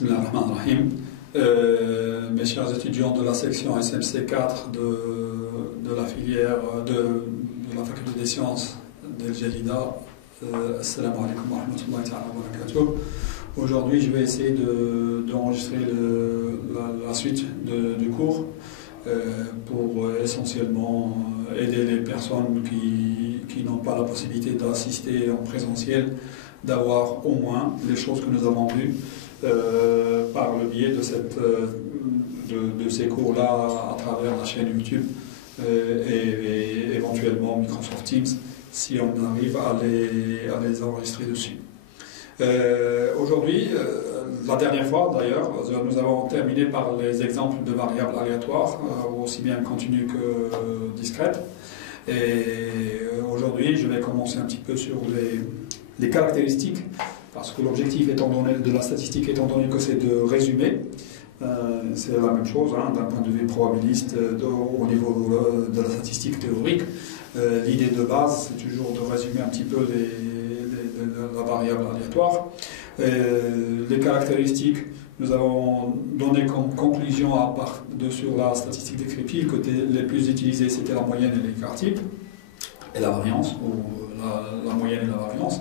Bismillahirrahmanirrahim. Mes chers étudiants de la section SMC4 de la filière de la faculté des sciences d'El Jalida, assalamu alaikum wa rahmatullahi ta'ala wa barakatuh. Aujourd'hui, je vais essayer d'enregistrer la suite du cours pour essentiellement aider les personnes qui n'ont pas la possibilité d'assister en présentiel, d'avoir au moins les choses que nous avons vues par le biais de ces cours-là à travers la chaîne YouTube et éventuellement Microsoft Teams si on arrive à les enregistrer dessus. Aujourd'hui, la dernière fois d'ailleurs, nous avons terminé par les exemples de variables aléatoires, aussi bien continues que discrètes. Et aujourd'hui, je vais commencer un petit peu sur les caractéristiques, parce que l'objectif de la statistique, étant donné que c'est de résumer, c'est la même chose d'un point de vue probabiliste au niveau de la statistique théorique. L'idée de base, c'est toujours de résumer un petit peu la variable aléatoire. Les caractéristiques, nous avons donné comme conclusion sur la statistique descriptive que les plus utilisées c'était la moyenne et l'écart type, et la variance, ou la moyenne et la variance.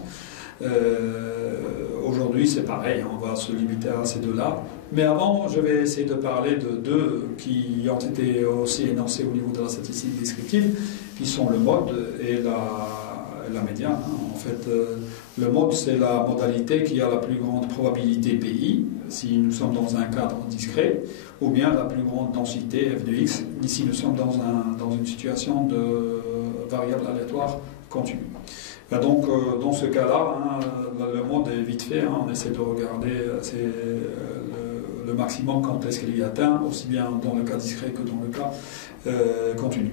Aujourd'hui c'est pareil, on va se limiter à ces deux-là. Mais avant, je vais essayer de parler de deux qui ont été aussi énoncés au niveau de la statistique descriptive, qui sont le mode et la médiane. En fait, le mode, c'est la modalité qui a la plus grande probabilité PI, si nous sommes dans un cadre discret, ou bien la plus grande densité f de x, ici nous sommes dans une situation de variable aléatoire continue. Donc, dans ce cas-là, le mode est vite fait, on essaie de regarder le maximum quand est-ce qu'il y atteint, aussi bien dans le cas discret que dans le cas continu.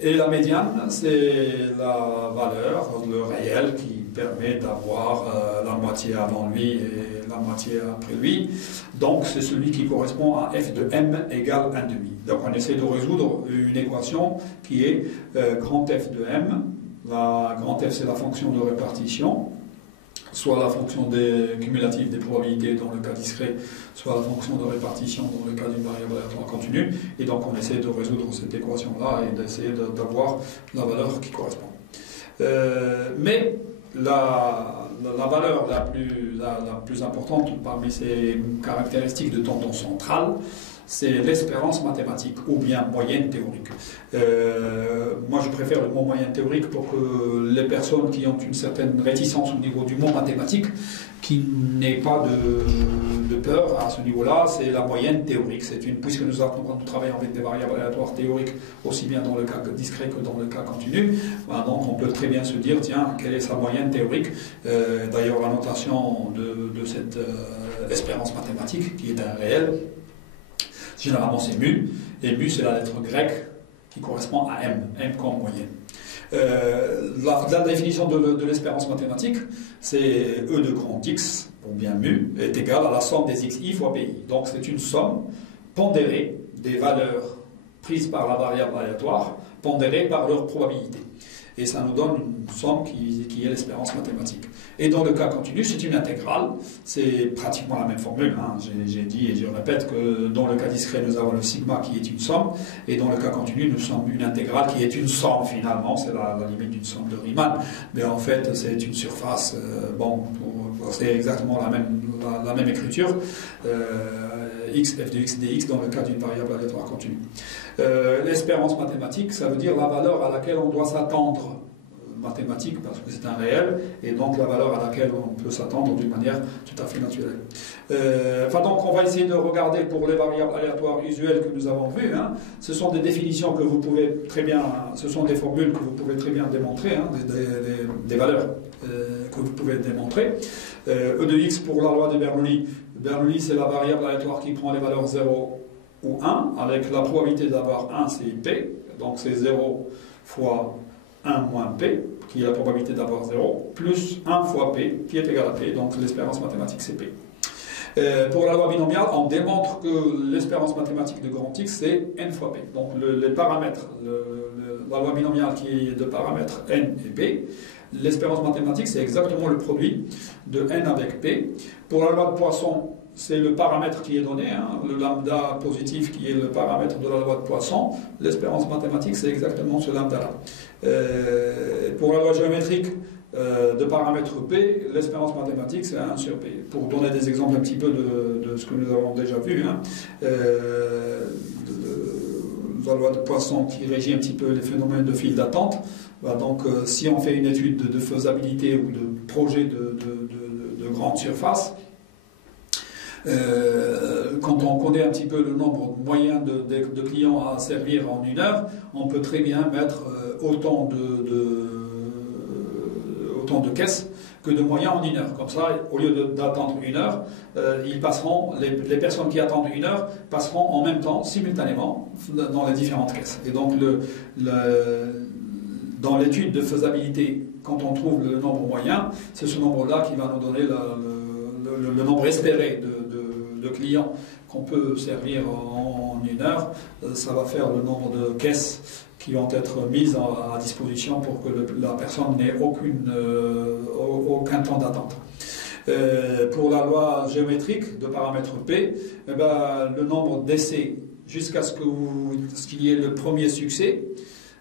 Et la médiane, c'est la valeur, le réel, qui permet d'avoir la moitié avant lui et la moitié après lui. Donc c'est celui qui correspond à f de m égale 1,5. Donc on essaie de résoudre une équation qui est grand f de m. La grand f, c'est la fonction de répartition, soit la fonction cumulative des probabilités dans le cas discret, soit la fonction de répartition dans le cas d'une variable aléatoire continue. Et donc on essaie de résoudre cette équation-là et d'essayer d'avoir la valeur qui correspond. Mais la valeur la plus importante parmi ces caractéristiques de tendance centrale, c'est l'espérance mathématique ou bien moyenne théorique. Moi je préfère le mot moyenne théorique pour que les personnes qui ont une certaine réticence au niveau du mot mathématique, qui n'aient pas de peur à ce niveau-là, c'est la moyenne théorique. Puisque nous travaillons avec des variables aléatoires théoriques, aussi bien dans le cas discret que dans le cas continu, donc on peut très bien se dire, tiens, quelle est sa moyenne théorique. D'ailleurs la notation de cette espérance mathématique, qui est un réel, généralement c'est mu, et mu c'est la lettre grecque qui correspond à m comme moyenne. La définition de l'espérance mathématique, c'est E de grand X, ou bien mu, est égal à la somme des xi fois pi. Donc c'est une somme pondérée des valeurs prises par la variable aléatoire, pondérée par leur probabilité. Et ça nous donne une somme qui est l'espérance mathématique. Et dans le cas continu, c'est une intégrale, c'est pratiquement la même formule. J'ai dit et je répète que dans le cas discret, nous avons le sigma qui est une somme, et dans le cas continu, nous sommes une intégrale qui est une somme finalement, c'est la limite d'une somme de Riemann, mais en fait c'est une surface, c'est exactement la même écriture, x f de x dx dans le cas d'une variable aléatoire continue. L'espérance mathématique, ça veut dire la valeur à laquelle on doit s'attendre, mathématique parce que c'est un réel, et donc la valeur à laquelle on peut s'attendre d'une manière tout à fait naturelle. Donc on va essayer de regarder pour les variables aléatoires usuelles que nous avons vues. Ce sont des définitions que vous pouvez très bien, ce sont des formules que vous pouvez très bien démontrer, des valeurs que vous pouvez démontrer. E de x pour la loi de Bernoulli. Bernoulli, c'est la variable aléatoire qui prend les valeurs 0 ou 1, avec la probabilité d'avoir 1, c'est P, donc c'est 0 fois 1 moins P, qui est la probabilité d'avoir 0, plus 1 fois P, qui est égal à P, donc l'espérance mathématique c'est P. Pour la loi binomiale, on démontre que l'espérance mathématique de grand X, c'est n fois p. Donc les paramètres, la loi binomiale qui est de paramètres n et p, l'espérance mathématique, c'est exactement le produit de n avec p. Pour la loi de Poisson, c'est le paramètre qui est donné, hein, le lambda positif qui est le paramètre de la loi de Poisson. L'espérance mathématique, c'est exactement ce lambda-là. Pour la loi géométrique de paramètre p, l'espérance mathématique, c'est 1 sur p. Pour donner des exemples un petit peu de ce que nous avons déjà vu, hein, la loi de Poisson qui régit un petit peu les phénomènes de file d'attente. Bah, donc, si on fait une étude de faisabilité ou de projet de grande surface, quand on connaît un petit peu le nombre moyen de clients à servir en une heure, on peut très bien mettre autant de caisses que de moyens en une heure. Comme ça, au lieu d'attendre une heure, les personnes qui attendent une heure passeront en même temps, simultanément, dans les différentes caisses. Et donc, dans l'étude de faisabilité, quand on trouve le nombre moyen, c'est ce nombre-là qui va nous donner le nombre espéré de clients qu'on peut servir en une heure. Ça va faire le nombre de caisses qui vont être mises à disposition pour que la personne n'ait aucun temps d'attente. Pour la loi géométrique de paramètre P, eh ben, le nombre d'essais jusqu'à ce qu'il y ait le premier succès,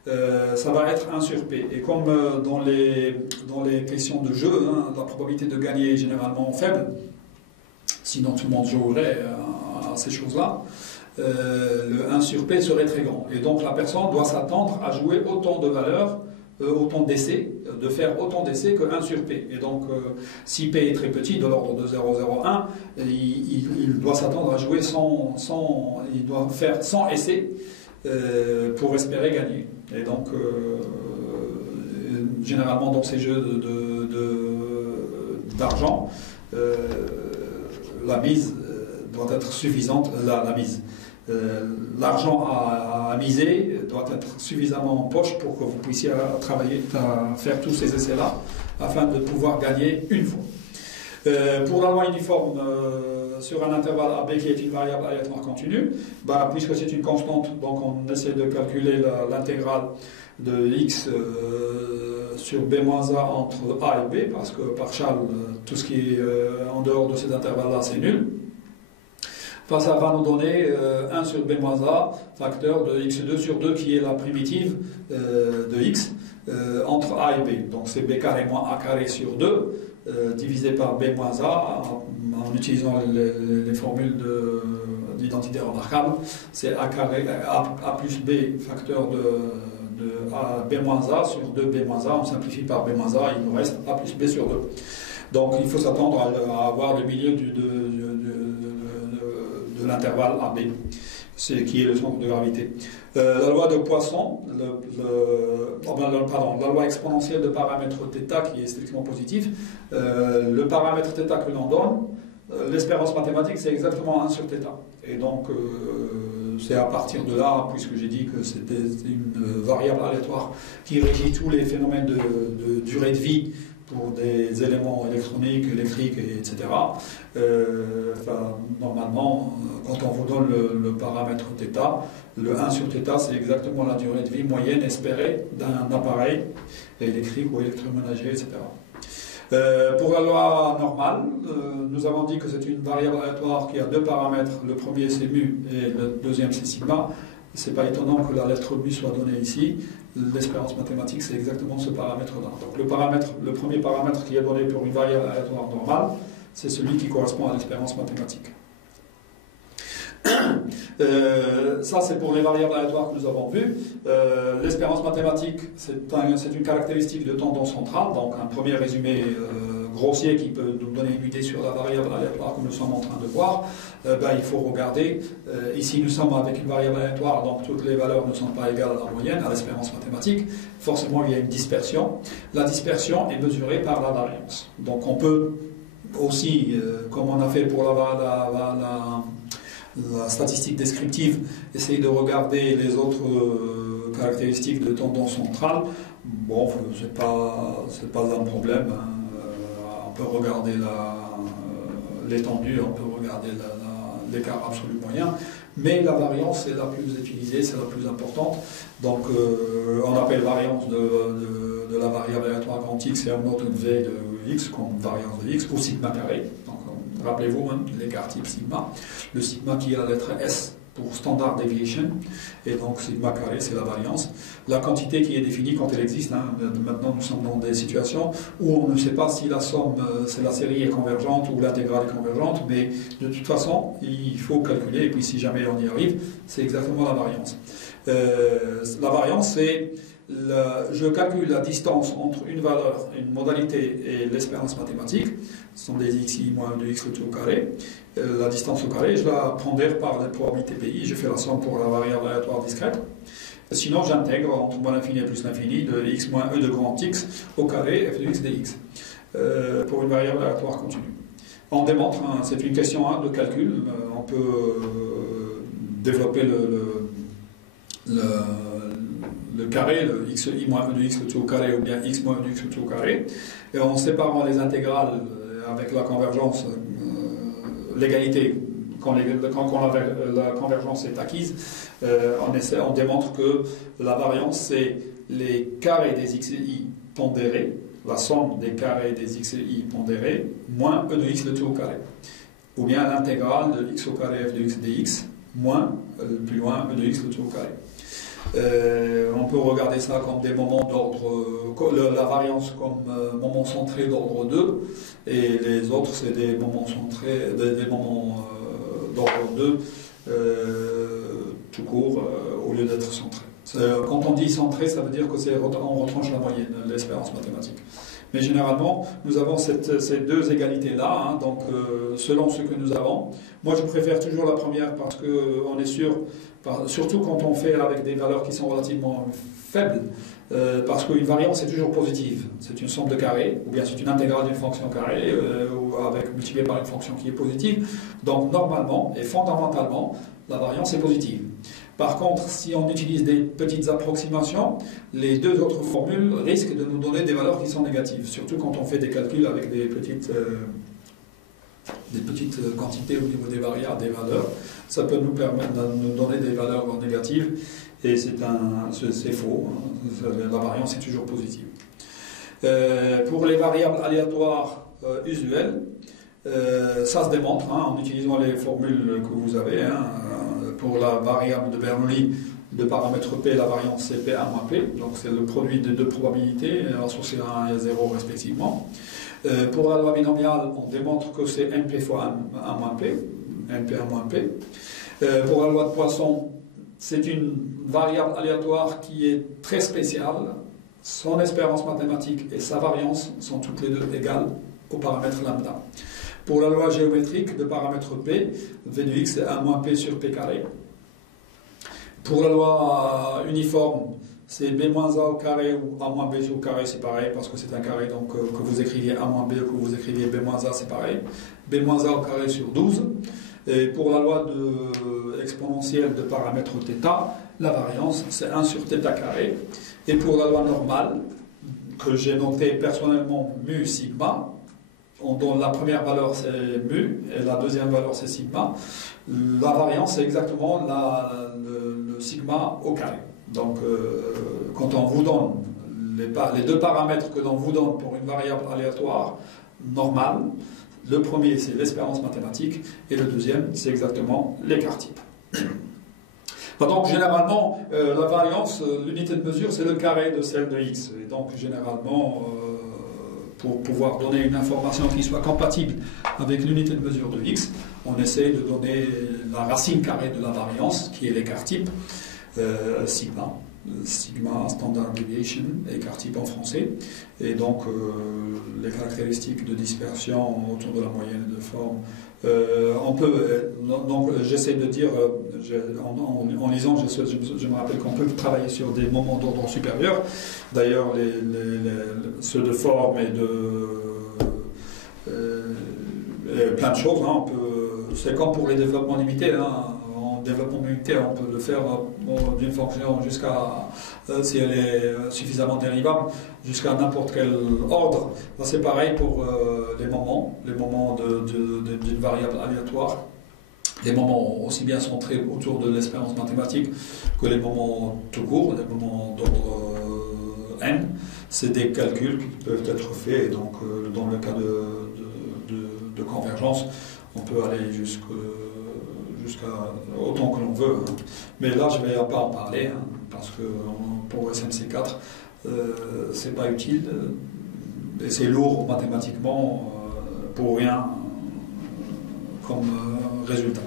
ça va être 1 sur P. Et comme dans les questions de jeu, hein, la probabilité de gagner est généralement faible, sinon tout le monde jouerait à ces choses-là, le 1 sur P serait très grand. Et donc la personne doit s'attendre à jouer autant de valeurs, autant d'essais, de faire autant d'essais que 1 sur P. Et donc si P est très petit, de l'ordre de 0,01, il doit s'attendre à jouer il doit faire 100 essais pour espérer gagner. Et donc généralement dans ces jeux d'argent, la mise doit être suffisante, l'argent à miser doit être suffisamment en poche pour que vous puissiez travailler, faire tous ces essais-là afin de pouvoir gagner une fois. Pour la loi uniforme sur un intervalle AB qui est une variable aléatoire continue, puisque c'est une constante, donc on essaie de calculer l'intégrale de x sur b-a entre a et b, parce que par Charles, tout ce qui est en dehors de cet intervalle-là, c'est nul. Enfin, ça va nous donner 1 sur b-a, facteur de x2 sur 2, qui est la primitive de x entre a et b. Donc c'est b carré moins a carré sur 2, divisé par b-a, en utilisant les formules d'identité remarquable. C'est a carré, a plus b, facteur de b-a sur 2b-a, on simplifie par b-a, il nous reste a plus b sur 2. Donc il faut s'attendre à avoir le milieu de l'intervalle AB, qui est le centre de gravité. La loi de Poisson, la loi exponentielle de paramètre θ qui est strictement positif, le paramètre θ que l'on donne, l'espérance mathématique c'est exactement 1 sur θ. Et donc c'est à partir de là, puisque j'ai dit que c'était une variable aléatoire qui régit tous les phénomènes de durée de vie pour des éléments électroniques, électriques, etc. Normalement, quand on vous donne le paramètre θ, le 1 sur θ, c'est exactement la durée de vie moyenne espérée d'un appareil électrique ou électroménager, etc. Pour la loi normale, nous avons dit que c'est une variable aléatoire qui a deux paramètres. Le premier c'est mu et le deuxième c'est sigma. C'est pas étonnant que la lettre mu soit donnée ici. L'espérance mathématique c'est exactement ce paramètre-là. Donc le premier paramètre qui est donné pour une variable aléatoire normale, c'est celui qui correspond à l'espérance mathématique. Ça c'est pour les variables aléatoires que nous avons vues. L'espérance mathématique c'est une caractéristique de tendance centrale, donc un premier résumé grossier qui peut nous donner une idée sur la variable aléatoire que nous sommes en train de voir. Il faut regarder, ici nous sommes avec une variable aléatoire, donc toutes les valeurs ne sont pas égales à la moyenne, à l'espérance mathématique. Forcément il y a une dispersion. La dispersion est mesurée par la variance. Donc on peut aussi, comme on a fait pour la statistique descriptive, essayer de regarder les autres caractéristiques de tendance centrale. Bon, c'est pas un problème. On peut regarder l'étendue, on peut regarder l'écart absolu moyen, mais la variance est la plus utilisée, c'est la plus importante. Donc on appelle variance de la variable aléatoire grand X et on note une V de X comme variance de X, ou sigma carré. Donc rappelez-vous l'écart type sigma, le sigma qui est la lettre S pour standard deviation, et donc sigma carré c'est la variance. La quantité qui est définie quand elle existe, maintenant nous sommes dans des situations où on ne sait pas si la somme, c'est la série est convergente ou l'intégrale est convergente, mais de toute façon il faut calculer, et puis si jamais on y arrive, c'est exactement la variance. La variance c'est, je calcule la distance entre une valeur, une modalité et l'espérance mathématique, ce sont des xi moins 2x le tout au carré. La distance au carré, je la pondère par la probabilité PI, je fais la somme pour la variable aléatoire discrète. Sinon, j'intègre entre moins l'infini et plus l'infini de x moins e de grand X au carré f de x dx pour une variable aléatoire continue. On démontre, c'est une question de calcul, on peut développer le carré, le xi moins e de x le tout au carré ou bien x moins e de x le tout au carré, et en séparant les intégrales avec la convergence, l'égalité, quand la convergence est acquise, on démontre que la variance c'est les carrés des xi pondérés, la somme des carrés des xi pondérés, moins e de x le tout au carré, ou bien l'intégrale de x au carré f de x dx, moins, plus loin, e de x le tout au carré. On peut regarder ça comme des moments d'ordre, la variance comme moments centrés d'ordre 2, et les autres c'est des moments centrés, des moments d'ordre 2 tout court au lieu d'être centrés. Quand on dit centré, ça veut dire que on retranche la moyenne, l'espérance mathématique. Mais généralement, nous avons ces deux égalités-là, donc selon ce que nous avons. Moi, je préfère toujours la première parce qu'on est sûr, surtout quand on fait avec des valeurs qui sont relativement faibles, parce qu'une variance est toujours positive. C'est une somme de carrés, ou bien c'est une intégrale d'une fonction carrée, multipliée par une fonction qui est positive. Donc, normalement et fondamentalement, la variance est positive. Par contre, si on utilise des petites approximations, les deux autres formules risquent de nous donner des valeurs qui sont négatives, surtout quand on fait des calculs avec des petites quantités au niveau des variables, des valeurs. Ça peut nous permettre de nous donner des valeurs négatives, et c'est faux. La variance est toujours positive. Pour les variables aléatoires usuelles, ça se démontre en utilisant les formules que vous avez. Pour la variable de Bernoulli de paramètre P, la variance c'est P1 moins P, donc c'est le produit des deux probabilités associées à 1 et 0 respectivement. Pour la loi binomiale, on démontre que c'est NP fois 1 moins P, NP1 moins P. Pour la loi de Poisson, c'est une variable aléatoire qui est très spéciale. Son espérance mathématique et sa variance sont toutes les deux égales au paramètre lambda. Pour la loi géométrique de paramètre P, V de x est 1 moins P sur P carré. Pour la loi uniforme, c'est B moins A au carré ou A moins B au carré, c'est pareil, parce que c'est un carré, donc que vous écriviez A moins B ou que vous écriviez B moins A, c'est pareil. B moins A au carré sur 12. Et pour la loi exponentielle de paramètre θ, la variance, c'est 1 sur θ carré. Et pour la loi normale, que j'ai notée personnellement mu sigma, dont la première valeur c'est mu et la deuxième valeur c'est sigma, la variance c'est exactement le sigma au carré. Donc quand on vous donne les deux paramètres que l'on vous donne pour une variable aléatoire normale, le premier c'est l'espérance mathématique et le deuxième c'est exactement l'écart type. Donc généralement la variance, l'unité de mesure c'est le carré de celle de x, et donc généralement pour pouvoir donner une information qui soit compatible avec l'unité de mesure de x, on essaie de donner la racine carrée de la variance, qui est l'écart type, sigma. Sigma, standard deviation, écart type en français. Et donc, les caractéristiques de dispersion autour de la moyenne de forme. On peut, donc j'essaie de dire, en lisant, je me rappelle qu'on peut travailler sur des moments d'ordre supérieur. D'ailleurs, ceux de forme et plein de choses. C'est comme pour les développements limités. On en développement unitaire, on peut le faire d'une fonction jusqu'à, si elle est suffisamment dérivable, jusqu'à n'importe quel ordre. C'est pareil pour les moments d'une variable aléatoire. Les moments aussi bien centrés autour de l'expérience mathématique que les moments tout court, les moments d'ordre n. C'est des calculs qui peuvent être faits, et donc dans le cas de convergence, on peut aller jusqu'à autant que l'on veut. Hein. Mais là, je ne vais pas en parler, hein, parce que pour SMC4, c'est pas utile, et c'est lourd mathématiquement pour rien comme résultat.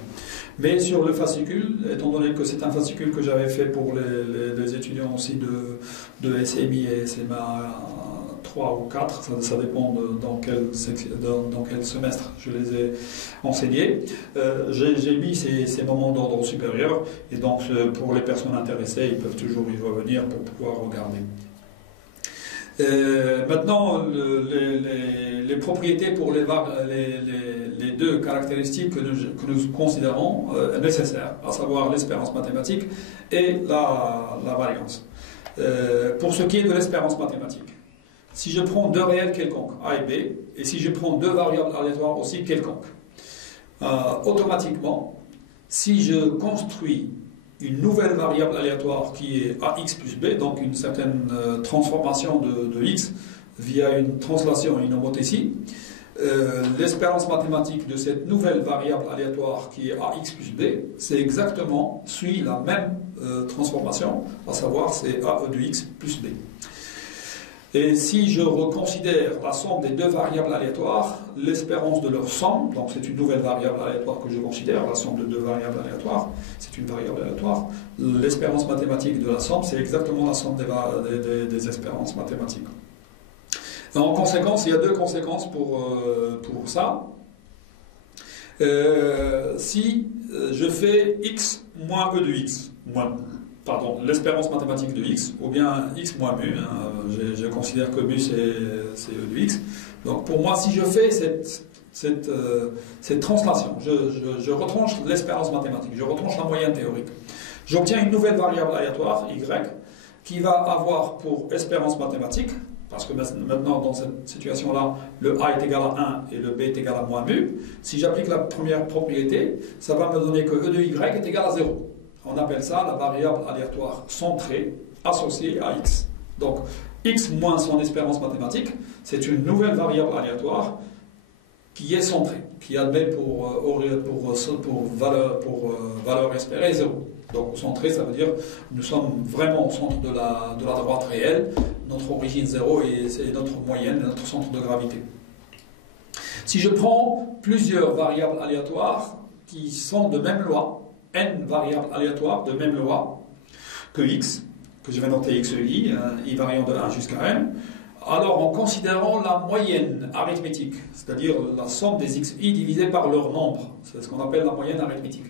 Mais sur le fascicule, étant donné que c'est un fascicule que j'avais fait pour les étudiants aussi de SMI et SMA 3 ou 4, ça dépend dans quel semestre je les ai enseignés, j'ai mis ces moments d'ordre supérieur, et donc pour les personnes intéressées, ils peuvent toujours y revenir pour pouvoir regarder. Maintenant, les propriétés pour les deux caractéristiques que nous considérons nécessaires, à savoir l'espérance mathématique et la variance. Pour ce qui est de l'espérance mathématique, si je prends deux réels quelconques, A et B, et si je prends deux variables aléatoires aussi quelconques, automatiquement, si je construis une nouvelle variable aléatoire qui est AX plus B, donc une certaine transformation de X via une translation et une homothétie, l'espérance mathématique de cette nouvelle variable aléatoire qui est AX plus B, c'est exactement, suit la même transformation, à savoir c'est AE de X plus B. Et si je reconsidère la somme des deux variables aléatoires, l'espérance de leur somme, donc c'est une nouvelle variable aléatoire que je considère, la somme de deux variables aléatoires, c'est une variable aléatoire, l'espérance mathématique de la somme, c'est exactement la somme des espérances mathématiques. En conséquence, il y a deux conséquences pour ça. Si je fais x moins e de x, l'espérance mathématique de x, ou bien x moins mu, hein, je considère que mu c'est e de x. Donc pour moi, si je fais cette translation, je retranche l'espérance mathématique, je retranche la moyenne théorique, j'obtiens une nouvelle variable aléatoire, y, qui va avoir pour espérance mathématique, parce que maintenant dans cette situation-là, le a est égal à 1 et le b est égal à moins mu, si j'applique la première propriété, ça va me donner que e de y est égal à 0. On appelle ça la variable aléatoire centrée associée à x. Donc, x moins son espérance mathématique, c'est une nouvelle variable aléatoire qui est centrée, qui admet pour valeur espérée 0. Donc, centrée, ça veut dire nous sommes vraiment au centre de la droite réelle, notre origine 0 et c'est notre moyenne, notre centre de gravité. Si je prends plusieurs variables aléatoires qui sont de même loi, n variables aléatoires de même loi que x, que je vais noter xi, i variant de 1 jusqu'à n, alors en considérant la moyenne arithmétique, c'est-à-dire la somme des xi divisée par leur nombre, c'est ce qu'on appelle la moyenne arithmétique.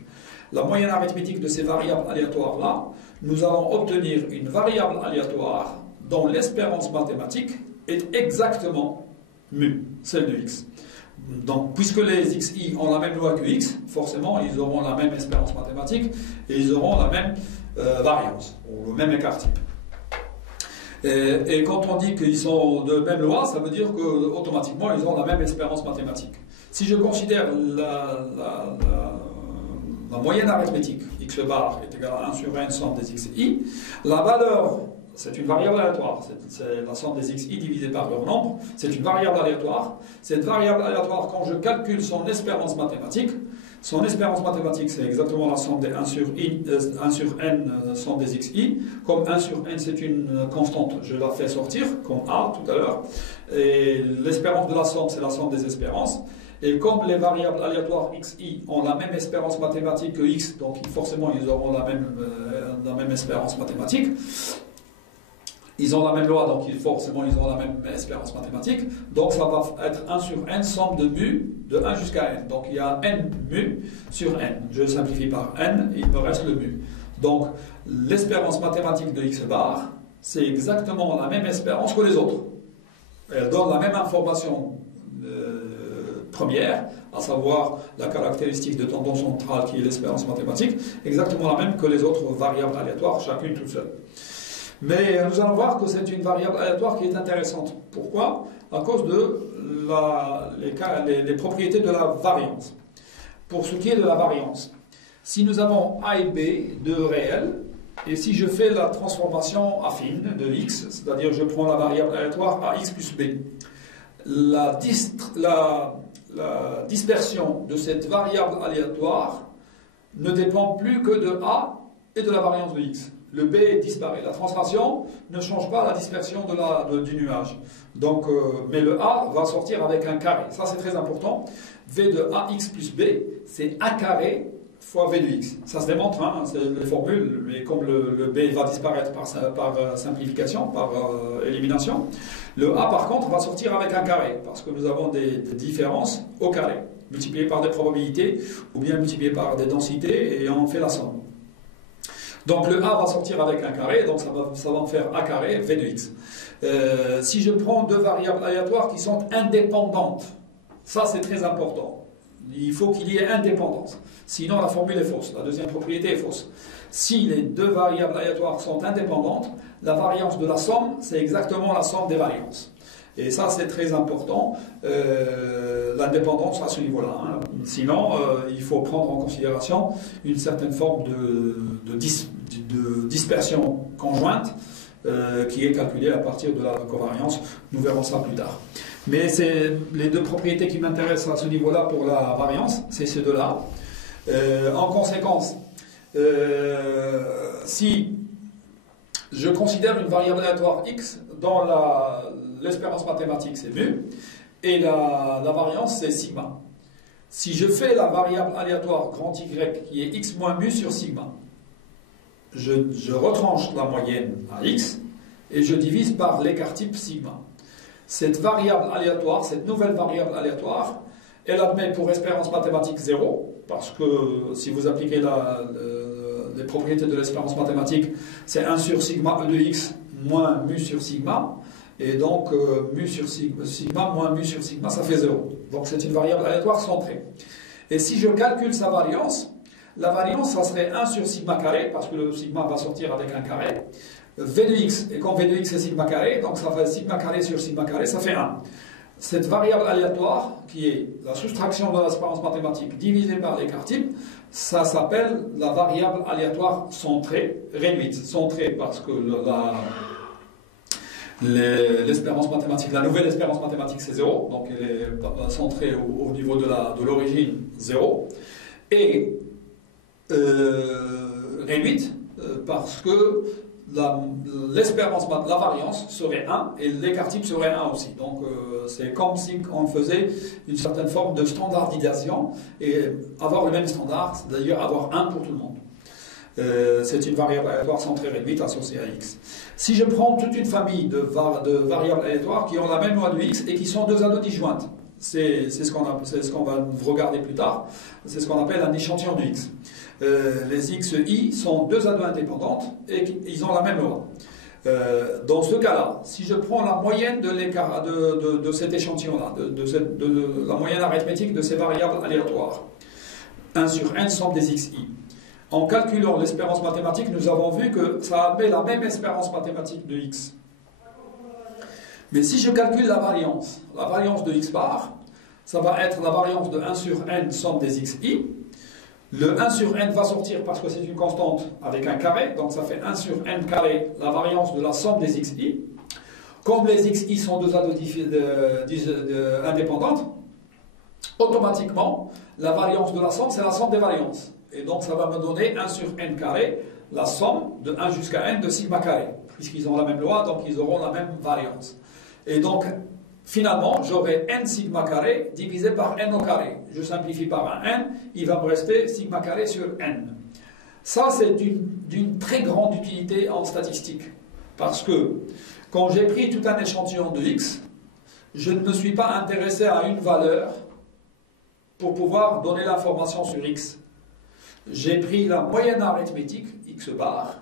La moyenne arithmétique de ces variables aléatoires-là, nous allons obtenir une variable aléatoire dont l'espérance mathématique est exactement mu, celle de x. Donc, puisque les xi ont la même loi que x, forcément, ils auront la même espérance mathématique et ils auront la même variance, ou le même écart type. Et quand on dit qu'ils sont de même loi, ça veut dire qu'automatiquement, ils ont la même espérance mathématique. Si je considère la moyenne arithmétique, x bar est égal à 1 sur n somme des xi, la valeur, c'est une variable aléatoire, c'est la somme des xi divisée par leur nombre, c'est une variable aléatoire. Cette variable aléatoire, quand je calcule son espérance mathématique, c'est exactement la somme des 1 sur n somme des xi. Comme 1 sur n c'est une constante, je la fais sortir, comme a tout à l'heure. Et l'espérance de la somme, c'est la somme des espérances. Et comme les variables aléatoires xi ont la même espérance mathématique que x, donc forcément ils auront la même espérance mathématique, ils ont la même loi, donc forcément ils ont la même espérance mathématique. Donc ça va être 1 sur n, somme de mu de 1 jusqu'à n. Donc il y a n mu sur n. Je simplifie par n, et il me reste le mu. Donc l'espérance mathématique de x bar, c'est exactement la même espérance que les autres. Elle donne la même information première, à savoir la caractéristique de tendon central qui est l'espérance mathématique, exactement la même que les autres variables aléatoires, chacune toute seule. Mais nous allons voir que c'est une variable aléatoire qui est intéressante. Pourquoi? À cause de les propriétés de la variance. Pour ce qui est de la variance, si nous avons A et B, deux réels, et si je fais la transformation affine de x, c'est-à-dire je prends la variable aléatoire ax plus b, la dispersion de cette variable aléatoire ne dépend plus que de A et de la variance de x. Le B disparaît. La translation ne change pas la dispersion du nuage. Donc, mais le A va sortir avec un carré. Ça, c'est très important. V de AX plus B, c'est A carré fois V de X. Ça se démontre, hein, c'est les formules, mais comme le B va disparaître par simplification, par élimination, le A, par contre, va sortir avec un carré, parce que nous avons des différences au carré, multipliées par des probabilités, ou bien multipliées par des densités, et on fait la somme. Donc le A va sortir avec un carré, donc ça va me faire A carré V de X. Si je prends deux variables aléatoires qui sont indépendantes, ça c'est très important. Il faut qu'il y ait indépendance. Sinon la formule est fausse, la deuxième propriété est fausse. Si les deux variables aléatoires sont indépendantes, la variance de la somme, c'est exactement la somme des variances. Et ça, c'est très important, l'indépendance à ce niveau-là. Hein. Sinon, il faut prendre en considération une certaine forme de dispersion conjointe qui est calculée à partir de la covariance. Nous verrons ça plus tard. Mais c'est les deux propriétés qui m'intéressent à ce niveau-là pour la variance, c'est ces deux-là. En conséquence, si je considère une variable aléatoire x dans l'espérance mathématique, c'est mu, et la variance, c'est sigma. Si je fais la variable aléatoire grand Y qui est x moins mu sur sigma, je retranche la moyenne à x et je divise par l'écart type sigma. Cette variable aléatoire, cette nouvelle variable aléatoire, elle admet pour espérance mathématique 0, parce que si vous appliquez les propriétés de l'espérance mathématique, c'est 1 sur sigma e de x moins mu sur sigma, et donc mu sur sigma moins mu sur sigma, ça fait 0. Donc c'est une variable aléatoire centrée. Et si je calcule sa variance, la variance, ça serait 1 sur sigma carré, parce que le sigma va sortir avec un carré, v de x, et comme v de x est sigma carré, donc ça fait sigma carré sur sigma carré, ça fait 1. Cette variable aléatoire, qui est la soustraction de l'espérance mathématique divisée par l'écart type, ça s'appelle la variable aléatoire centrée, réduite. Centrée parce que l'espérance mathématique, la nouvelle espérance mathématique, c'est 0, donc elle est centrée au niveau de l'origine 0. Et réduite parce que la variance serait 1 et l'écart type serait 1 aussi. Donc c'est comme si on faisait une certaine forme de standardisation et avoir le même standard, c'est-à-dire avoir 1 pour tout le monde. C'est une variable aléatoire centrée réduite associée à x. Si je prends toute une famille de variables aléatoires qui ont la même loi de x et qui sont deux anneaux disjointes, c'est ce qu'on va regarder plus tard, c'est ce qu'on appelle un échantillon de x. Les xi sont deux anneaux indépendantes et ils ont la même loi. Dans ce cas-là, si je prends la moyenne de l'écart de cet échantillon-là, de la moyenne arithmétique de ces variables aléatoires, 1 sur n somme des xi, en calculant l'espérance mathématique, nous avons vu que ça admet la même espérance mathématique de x. Mais si je calcule la variance de x bar, ça va être la variance de 1 sur n somme des xi. Le 1 sur n va sortir parce que c'est une constante avec un carré, donc ça fait 1 sur n carré, la variance de la somme des xi. Comme les xi sont deux anneaux indépendantes, automatiquement, la variance de la somme, c'est la somme des variances. Et donc ça va me donner 1 sur n carré, la somme de 1 jusqu'à n de sigma carré. Puisqu'ils ont la même loi, donc ils auront la même variance. Et donc, finalement, j'aurai n sigma carré divisé par n au carré. Je simplifie par un n, il va me rester sigma carré sur n. Ça, c'est d'une très grande utilité en statistique. Parce que, quand j'ai pris tout un échantillon de x, je ne me suis pas intéressé à une valeur pour pouvoir donner l'information sur x. J'ai pris la moyenne arithmétique, x bar,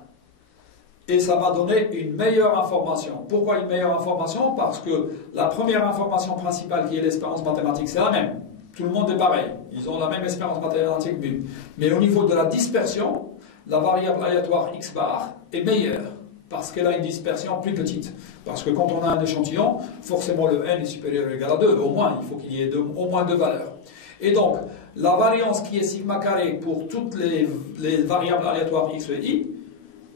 et ça m'a donné une meilleure information. Pourquoi une meilleure information? Parce que la première information principale qui est l'espérance mathématique, c'est la même. tout le monde est pareil. Ils ont la même espérance mathématique mu. Mais au niveau de la dispersion, la variable aléatoire x bar est meilleure parce qu'elle a une dispersion plus petite. Parce que quand on a un échantillon, forcément le n est supérieur ou égal à 2. Au moins, il faut qu'il y ait au moins 2 valeurs. Et donc, la variance qui est sigma carré pour toutes les variables aléatoires x et y,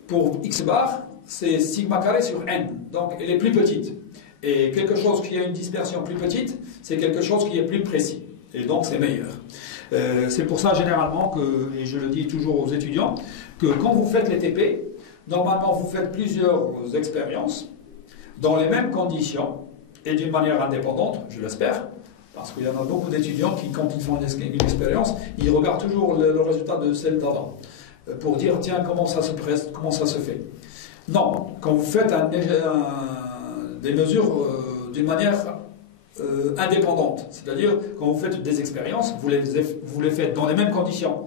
pour x bar, c'est sigma carré sur n. Donc, elle est plus petite. Et quelque chose qui a une dispersion plus petite, c'est quelque chose qui est plus précis. Et donc, c'est meilleur. C'est pour ça, généralement, et je le dis toujours aux étudiants, que quand vous faites les TP, normalement, vous faites plusieurs expériences dans les mêmes conditions et d'une manière indépendante, je l'espère, parce qu'il y en a beaucoup d'étudiants qui, quand ils font une expérience, ils regardent toujours le résultat de celle d'avant pour dire, tiens, comment ça se fait. Non, quand vous faites des mesures d'une manière indépendante, c'est-à-dire quand vous faites des expériences, vous les faites dans les mêmes conditions.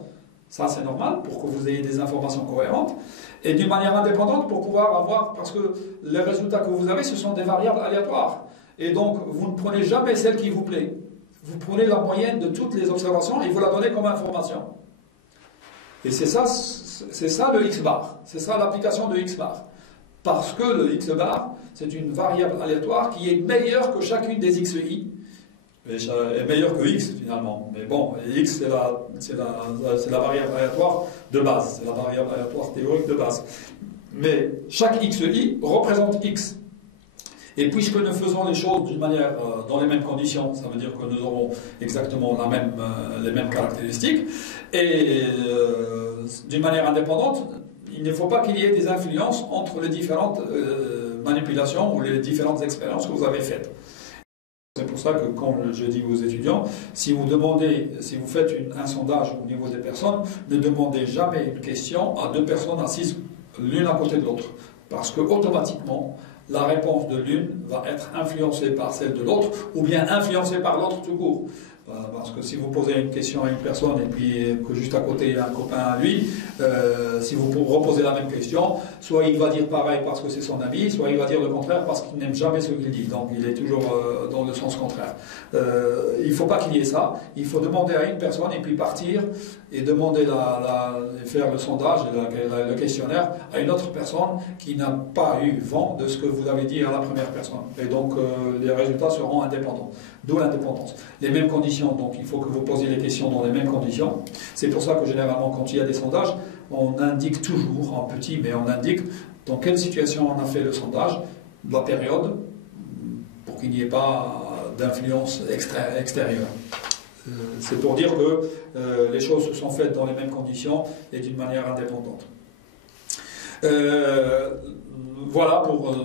Ça, c'est normal pour que vous ayez des informations cohérentes. Et d'une manière indépendante pour pouvoir avoir, parce que les résultats que vous avez, ce sont des variables aléatoires. Et donc, vous ne prenez jamais celle qui vous plaît. Vous prenez la moyenne de toutes les observations et vous la donnez comme information. Et c'est ça le x bar. C'est ça l'application de x bar. Parce que le x bar, c'est une variable aléatoire qui est meilleure que chacune des xi. Est meilleure que x finalement. Mais bon, x c'est la variable aléatoire de base. C'est la variable aléatoire théorique de base. Mais chaque xi représente x. Et puisque nous faisons les choses d'une manière, dans les mêmes conditions, ça veut dire que nous aurons exactement les mêmes caractéristiques, et d'une manière indépendante, il ne faut pas qu'il y ait des influences entre les différentes manipulations ou les différentes expériences que vous avez faites. C'est pour ça que, comme je dis aux étudiants, si vous faites un sondage au niveau des personnes, ne demandez jamais une question à deux personnes assises l'une à côté de l'autre. Parce que automatiquement, la réponse de l'une va être influencée par celle de l'autre, ou bien influencée par l'autre tout court. Parce que si vous posez une question à une personne et puis que juste à côté il y a un copain à lui, si vous reposez la même question, soit il va dire pareil parce que c'est son ami, soit il va dire le contraire parce qu'il n'aime jamais ce qu'il dit. Donc il est toujours dans le sens contraire. Il ne faut pas qu'il y ait ça. Il faut demander à une personne et puis partir et demander faire le sondage et le questionnaire à une autre personne qui n'a pas eu vent de ce que vous avez dit à la première personne. Et donc les résultats seront indépendants. D'où l'indépendance. Les mêmes conditions, donc il faut que vous posiez les questions dans les mêmes conditions. C'est pour ça que généralement, quand il y a des sondages, on indique toujours, en petit, mais on indique dans quelle situation on a fait le sondage, la période, pour qu'il n'y ait pas d'influence extérieure. C'est pour dire que les choses se sont faites dans les mêmes conditions et d'une manière indépendante. Voilà pour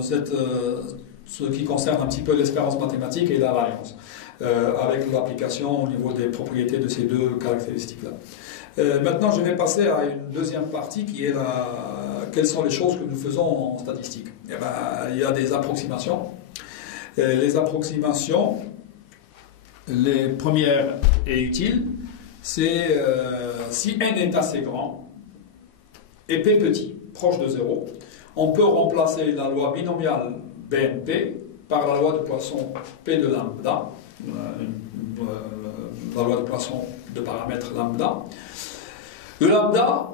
ce qui concerne un petit peu l'espérance mathématique et la variance, avec l'application au niveau des propriétés de ces deux caractéristiques-là. Maintenant, je vais passer à une deuxième partie qui est quelles sont les choses que nous faisons en statistique. Eh ben, il y a des approximations. Les approximations, les premières et utiles, c'est si n est assez grand et p petit, proche de 0, on peut remplacer la loi binomiale BNP par la loi de Poisson P de lambda, la loi de Poisson de paramètre lambda. Le lambda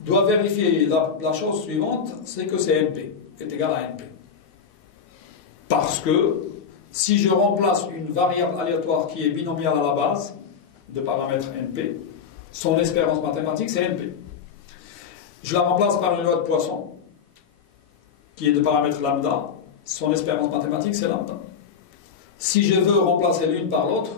doit vérifier la chose suivante, c'est que c'est NP, est égal à NP. Parce que si je remplace une variable aléatoire qui est binomiale à la base, de paramètre NP, son espérance mathématique c'est NP. Je la remplace par une loi de Poisson, qui est de paramètre lambda, son espérance mathématique, c'est lambda. Si je veux remplacer l'une par l'autre,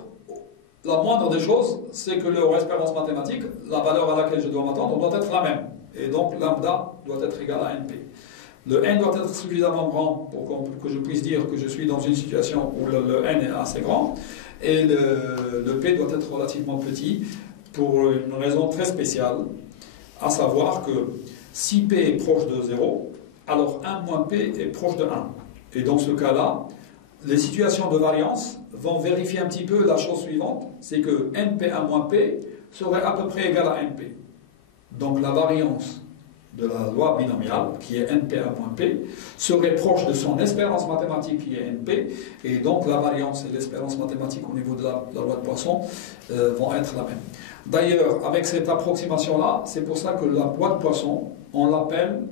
la moindre des choses, c'est que leur espérance mathématique, la valeur à laquelle je dois m'attendre, doit être la même. Et donc, lambda doit être égal à NP. Le n doit être suffisamment grand pour que je puisse dire que je suis dans une situation où le n est assez grand. Et le p doit être relativement petit pour une raison très spéciale, à savoir que si p est proche de 0, alors 1 moins p est proche de 1. Et dans ce cas-là, les situations de variance vont vérifier un petit peu la chose suivante, c'est que np1 moins p serait à peu près égal à np. Donc la variance de la loi binomiale, qui est NP1 moins P, serait proche de son espérance mathématique, qui est NP, et donc la variance et l'espérance mathématique au niveau de la loi de Poisson vont être la même. D'ailleurs, avec cette approximation-là, c'est pour ça que la loi de Poisson, on l'appelle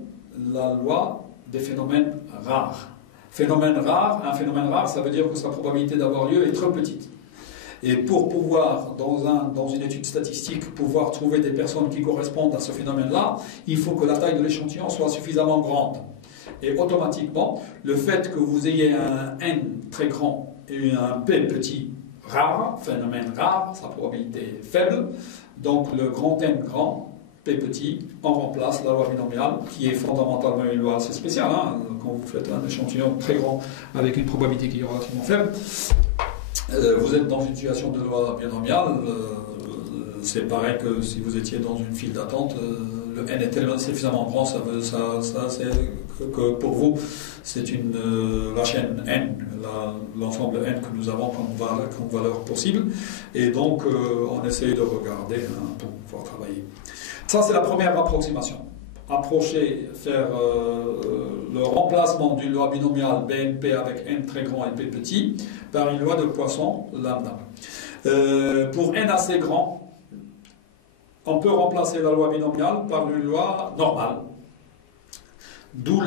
la loi des phénomènes rares. Phénomène rare, un phénomène rare, ça veut dire que sa probabilité d'avoir lieu est très petite. Et pour pouvoir, dans une étude statistique, pouvoir trouver des personnes qui correspondent à ce phénomène-là, il faut que la taille de l'échantillon soit suffisamment grande. Et automatiquement, le fait que vous ayez un N très grand et un P petit rare, phénomène rare, sa probabilité est faible, donc le grand N grand, P petit, on remplace la loi binomiale, qui est fondamentalement une loi assez spéciale. Hein, quand vous faites un échantillon très grand avec une probabilité qui est relativement faible, vous êtes dans une situation de loi binomiale, c'est pareil que si vous étiez dans une file d'attente, le N est tellement suffisamment grand, c'est que pour vous, c'est la chaîne N, l'ensemble N que nous avons comme valeur possible, et donc on essaye de regarder pour pouvoir travailler. Ça, c'est la première approximation. Approcher, faire le remplacement d'une loi binomiale BNP avec N très grand et P petit par une loi de Poisson lambda. Pour N assez grand, on peut remplacer la loi binomiale par une loi normale. D'où,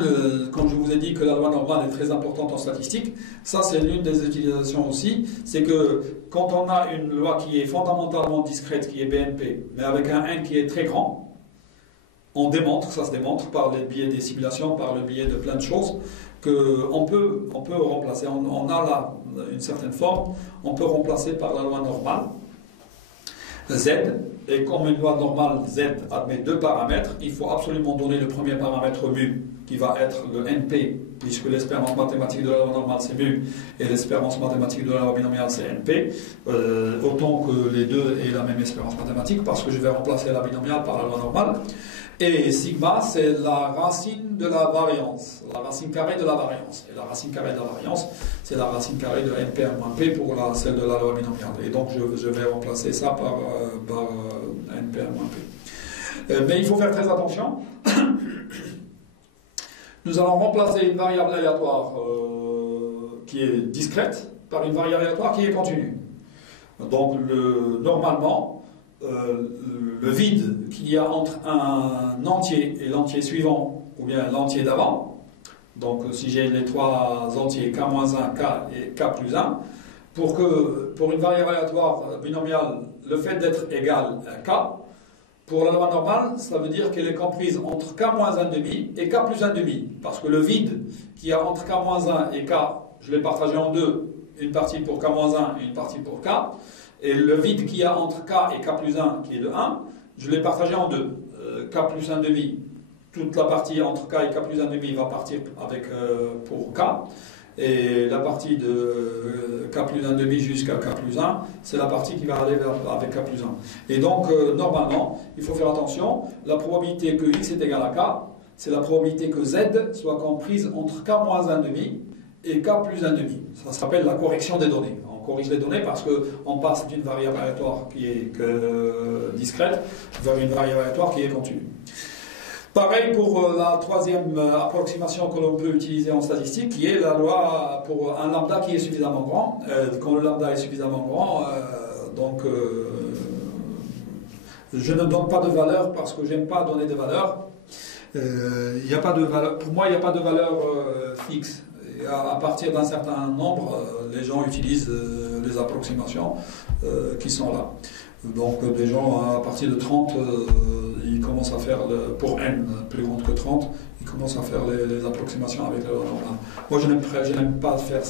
quand je vous ai dit que la loi normale est très importante en statistique, ça c'est l'une des utilisations aussi, c'est que quand on a une loi qui est fondamentalement discrète, qui est BNP, mais avec un N qui est très grand, on démontre, ça se démontre par le biais des simulations, par le biais de plein de choses, qu'on peut remplacer, on a là une certaine forme, on peut remplacer par la loi normale, Z, et comme une loi normale Z admet deux paramètres, il faut absolument donner le premier paramètre mu, qui va être le NP, puisque l'espérance mathématique de la loi normale c'est mu, et l'espérance mathématique de la loi binomiale c'est NP, autant que les deux aient la même espérance mathématique, parce que je vais remplacer la binomiale par la loi normale. Et sigma, c'est la racine de la variance, la racine carrée de la variance. Et la racine carrée de la variance, c'est la racine carrée de NP1 moins P pour celle de la loi binomiale. Et donc, je vais remplacer ça par NP1 moins P. Mais il faut faire très attention. Nous allons remplacer une variable aléatoire qui est discrète par une variable aléatoire qui est continue. Donc, normalement, le vide qu'il y a entre un entier et l'entier suivant, ou bien l'entier d'avant, donc si j'ai les trois entiers k-1, k et k plus 1, pour une variable aléatoire binomiale, le fait d'être égal à k, pour la loi normale, ça veut dire qu'elle est comprise entre k-1,5 et k plus 1,5, parce que le vide qu'il y a entre k-1 et k, je l'ai partagé en deux, une partie pour k-1 et une partie pour k, et le vide qu'il y a entre k et k plus 1, qui est de 1, je l'ai partagé en deux. K plus 1,5, toute la partie entre k et k plus 1,5 va partir pour k, et la partie de k plus 1,5 jusqu'à k plus 1, c'est la partie qui va aller avec k plus 1. Et donc, normalement, il faut faire attention, la probabilité que x est égal à k, c'est la probabilité que z soit comprise entre k moins 1,5 et k plus 1,5. Ça s'appelle la correction des données. On corrige les données parce qu'on passe d'une variable aléatoire qui est discrète vers une variable aléatoire qui est continue. Pareil pour la troisième approximation que l'on peut utiliser en statistique, qui est la loi pour un lambda qui est suffisamment grand. Quand le lambda est suffisamment grand, je ne donne pas de valeur parce que j'aime pas donner de valeur. Y a pas de valeur. Pour moi, il n'y a pas de valeur fixe. Et à partir d'un certain nombre, les gens utilisent les approximations qui sont là. Donc des gens à partir de 30, ils commencent à faire, pour n plus grande que 30, ils commencent à faire les approximations avec la loi normale. Moi je n'aime pas faire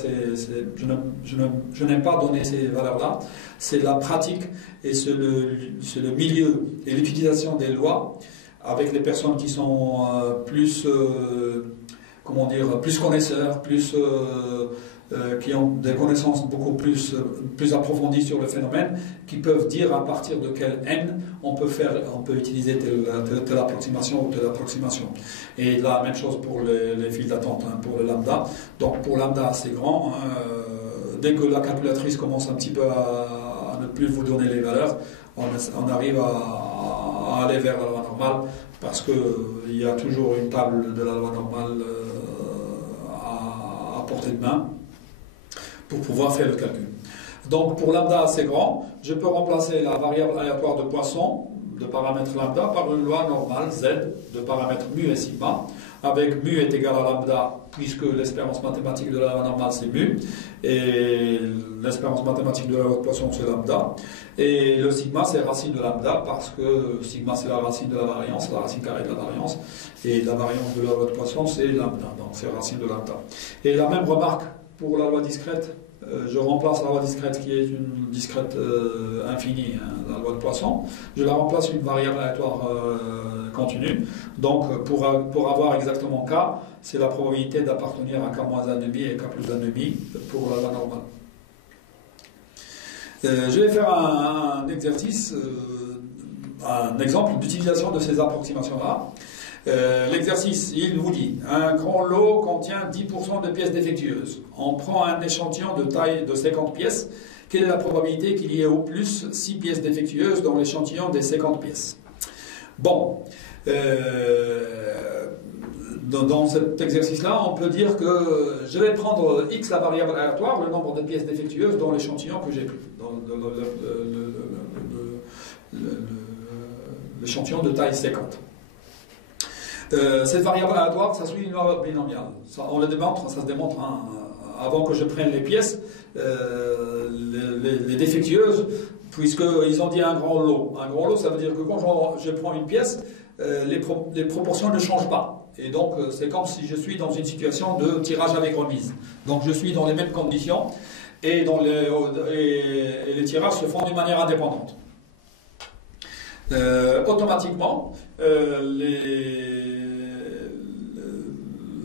je n'aime pas donner ces valeurs-là. C'est la pratique et c'est le milieu et l'utilisation des lois avec les personnes qui sont plus connaisseurs, qui ont des connaissances beaucoup plus approfondies sur le phénomène, qui peuvent dire à partir de quel n on peut utiliser telle approximation ou telle approximation. Et la même chose pour les files d'attente, pour le lambda. Donc pour lambda assez grand, dès que la calculatrice commence un petit peu à ne plus vous donner les valeurs, on arrive à à aller vers la loi normale, parce qu'il y a toujours une table de la loi normale à portée de main pour pouvoir faire le calcul. Donc pour lambda assez grand, je peux remplacer la variable aléatoire de Poisson, de paramètre lambda, par une loi normale Z de paramètres mu et sigma, avec mu est égal à lambda, puisque l'espérance mathématique de la loi normale c'est mu, et l'espérance mathématique de la loi de Poisson c'est lambda, et le sigma c'est racine de lambda, parce que sigma c'est la racine de la variance, la racine carrée de la variance, et la variance de la loi de Poisson c'est lambda, donc c'est racine de lambda. Et la même remarque pour la loi discrète. Je remplace la loi discrète qui est une discrète infinie, hein, la loi de Poisson. Je la remplace une variable aléatoire continue. Donc pour avoir exactement K, c'est la probabilité d'appartenir à K-1,5 et K plus 1,5 pour la loi normale. Je vais faire un exercice, un exemple d'utilisation de ces approximations-là. L'exercice, il vous dit, un grand lot contient 10% de pièces défectueuses. On prend un échantillon de taille de 50 pièces. Quelle est la probabilité qu'il y ait au plus 6 pièces défectueuses dans l'échantillon des 50 pièces? Bon, dans cet exercice-là, on peut dire que je vais prendre X, la variable aléatoire, le nombre de pièces défectueuses dans l'échantillon que j'ai pris, dans l'échantillon de taille 50. Cette variable aléatoire, ça suit une loi binomiale. Ça se démontre hein, avant que je prenne les pièces, les défectueuses, puisqu'ils ont dit un grand lot. Un grand lot, ça veut dire que quand je prends une pièce, les proportions ne changent pas. Et donc, c'est comme si je suis dans une situation de tirage avec remise. Donc, je suis dans les mêmes conditions et les tirages se font d'une manière indépendante. Automatiquement,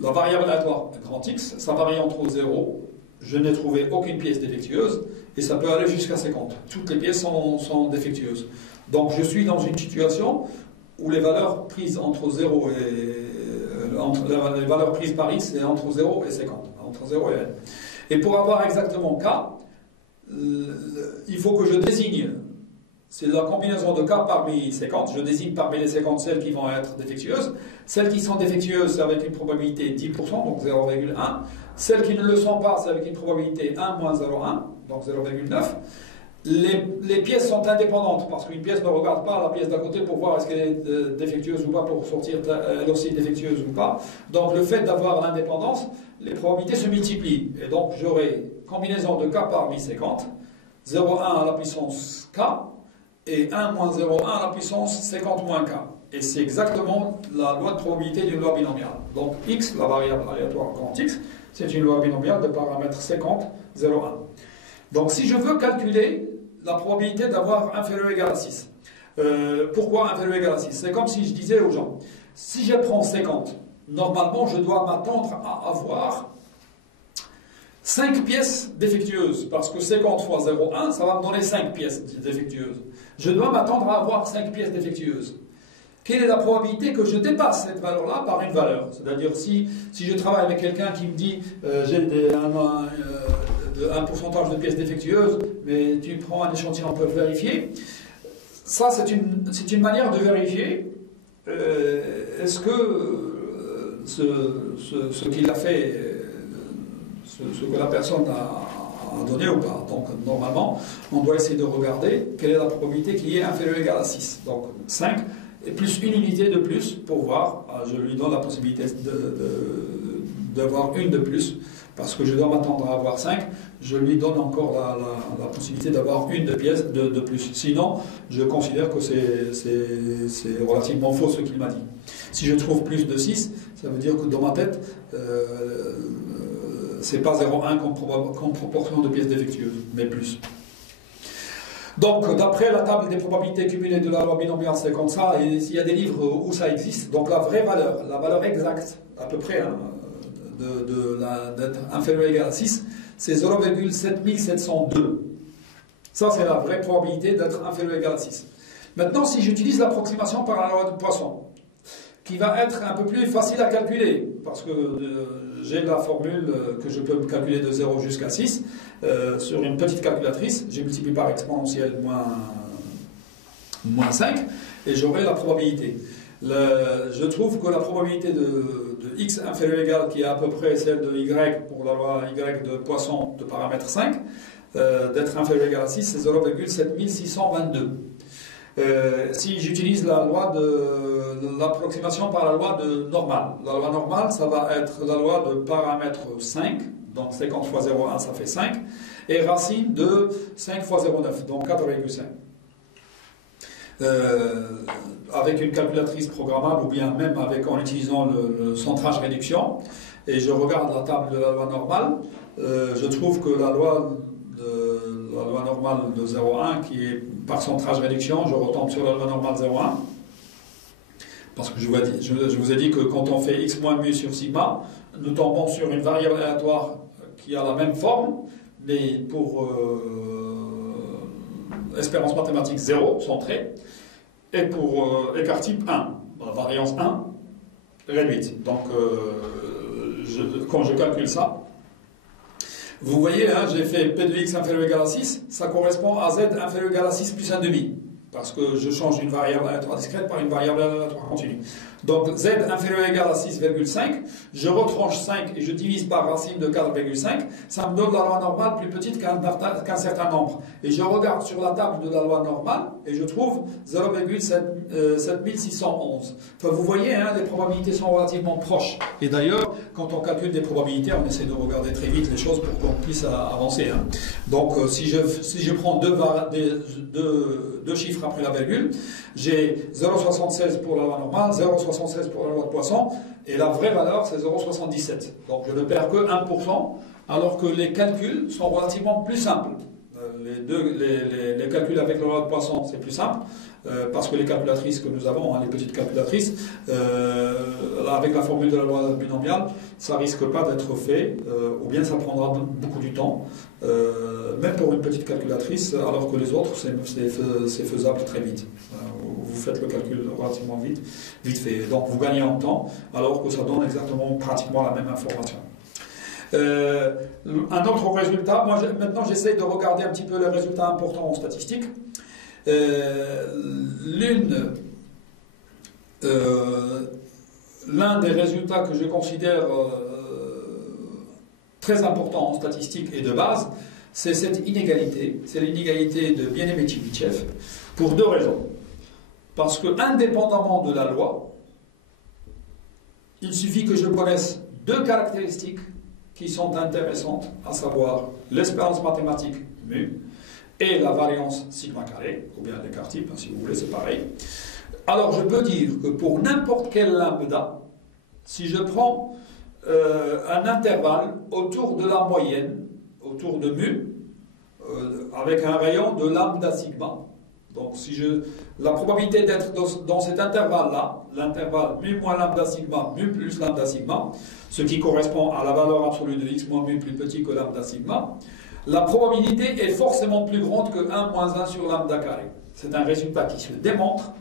la variable aléatoire grand X, ça varie entre 0, je n'ai trouvé aucune pièce défectueuse, et ça peut aller jusqu'à 50. Toutes les pièces sont défectueuses. Donc je suis dans une situation où les valeurs prises entre 0 et... les valeurs prises par X, c'est entre 0 et 50, entre 0 et N. Et pour avoir exactement K, il faut que je désigne. C'est la combinaison de K parmi 50. Je désigne parmi les 50 celles qui vont être défectueuses. Celles qui sont défectueuses, c'est avec une probabilité 10%, donc 0,1. Celles qui ne le sont pas, c'est avec une probabilité 1 moins 0,1, donc 0,9. Les pièces sont indépendantes, parce qu'une pièce ne regarde pas la pièce d'à côté pour voir est-ce qu'elle est défectueuse ou pas, pour sortir elle aussi défectueuse ou pas. Donc le fait d'avoir l'indépendance, les probabilités se multiplient. Et donc j'aurai combinaison de K parmi 50, 0,1 à la puissance K, et 1 moins 0,1 à la puissance 50 moins K. Et c'est exactement la loi de probabilité d'une loi binomiale. Donc X, la variable aléatoire grand X, c'est une loi binomiale de paramètres 50, 0,1. Donc si je veux calculer la probabilité d'avoir inférieur ou égal à 6, pourquoi inférieur ou égal à 6? C'est comme si je disais aux gens, si je prends 50, normalement je dois m'attendre à avoir 5 pièces défectueuses, parce que 50 fois 0,1, ça va me donner 5 pièces défectueuses. Je dois m'attendre à avoir 5 pièces défectueuses. Quelle est la probabilité que je dépasse cette valeur-là par une valeur? C'est-à-dire, si je travaille avec quelqu'un qui me dit j'ai un pourcentage de pièces défectueuses, mais tu prends un échantillon, on peut vérifier. Ça, c'est une manière de vérifier est-ce que ce qu'il a fait, ce que la personne a donné ou pas. Donc, normalement, on doit essayer de regarder quelle est la probabilité qui est inférieure ou égale à 6. Donc, 5 et plus une unité de plus pour voir, je lui donne la possibilité d'avoir une de plus, parce que je dois m'attendre à avoir 5, je lui donne encore la possibilité d'avoir une de pièce de plus. Sinon, je considère que c'est relativement faux ce qu'il m'a dit. Si je trouve plus de 6, ça veut dire que dans ma tête, c'est pas 0,1 comme proportion de pièces défectueuses, mais plus. Donc, d'après la table des probabilités cumulées de la loi binomiale, c'est comme ça, et il y a des livres où ça existe. Donc, la vraie valeur, la valeur exacte, à peu près, hein, d'être inférieur ou égal à 6, c'est 0,7702. Ça, c'est la vraie probabilité d'être inférieur ou égal à 6. Maintenant, si j'utilise l'approximation par la loi de Poisson, qui va être un peu plus facile à calculer, parce que j'ai la formule que je peux calculer de 0 jusqu'à 6 sur une petite calculatrice, j'ai multiplié par exponentielle moins 5, et j'aurai la probabilité. Je trouve que la probabilité de x inférieur ou égal, qui est à peu près celle de y pour la loi y de Poisson de paramètre 5, d'être inférieur ou égal à 6, c'est 0,7622. Si j'utilise la loi de l'approximation par la loi de normale, la loi normale, ça va être la loi de paramètre 5, donc 50 fois 0,1, ça fait 5, et racine de 5 fois 0,9, donc 4,5. Avec une calculatrice programmable ou bien même en utilisant le centrage réduction, et je regarde la table de la loi normale, je trouve que la loi normale de 0,1 qui est par centrage réduction, je retombe sur la loi normale 0,1, parce que je vous ai dit que quand on fait x moins mu sur sigma, nous tombons sur une variable aléatoire qui a la même forme, mais pour espérance mathématique 0, centrée, et pour écart type 1, la variance 1 réduite. Donc, quand je calcule ça, vous voyez, hein, j'ai fait P de x inférieur ou égal à 6, ça correspond à z inférieur ou égal à 6 plus 1,5, parce que je change une variable aléatoire discrète par une variable aléatoire continue. Donc z inférieur ou égal à 6,5, je retranche 5 et je divise par racine de 4,5, ça me donne la loi normale plus petite qu'un certain nombre. Et je regarde sur la table de la loi normale et je trouve 0,7611. Enfin, vous voyez, hein, les probabilités sont relativement proches. Et d'ailleurs, quand on calcule des probabilités, on essaie de regarder très vite les choses pour qu'on puisse avancer. Hein. Donc, si je prends deux chiffres après la virgule, j'ai 0,76 pour la loi normale, 0,76 pour la loi de Poisson, et la vraie valeur c'est 0,77. Donc je ne perds que 1%, alors que les calculs sont relativement plus simples. Les calculs avec la loi de Poisson, c'est plus simple, parce que les calculatrices que nous avons, hein, les petites calculatrices, avec la formule de la loi binomiale, ça risque pas d'être fait, ou bien ça prendra beaucoup du temps, même pour une petite calculatrice, alors que les autres, c'est faisable très vite. Vous faites le calcul relativement vite fait. Donc vous gagnez en temps, alors que ça donne exactement, pratiquement la même information. Un autre résultat, moi maintenant j'essaye de regarder un petit peu les résultats importants en statistique. L'un des résultats que je considère très important en statistique et de base, c'est cette inégalité, c'est l'inégalité de Bien-Aimé-Tchibitchev, pour deux raisons. Parce que, indépendamment de la loi, il suffit que je connaisse deux caractéristiques qui sont intéressantes, à savoir l'espérance mathématique mu et la variance sigma carré, ou bien l'écart type, si vous voulez, c'est pareil. Alors je peux dire que pour n'importe quel lambda, si je prends un intervalle autour de la moyenne, autour de mu, avec un rayon de lambda sigma, donc si la probabilité d'être dans cet intervalle-là, l'intervalle mu moins lambda sigma, mu plus lambda sigma, ce qui correspond à la valeur absolue de x moins mu plus petit que lambda sigma, la probabilité est forcément plus grande que 1 moins 1 sur lambda carré. C'est un résultat qui se démontre,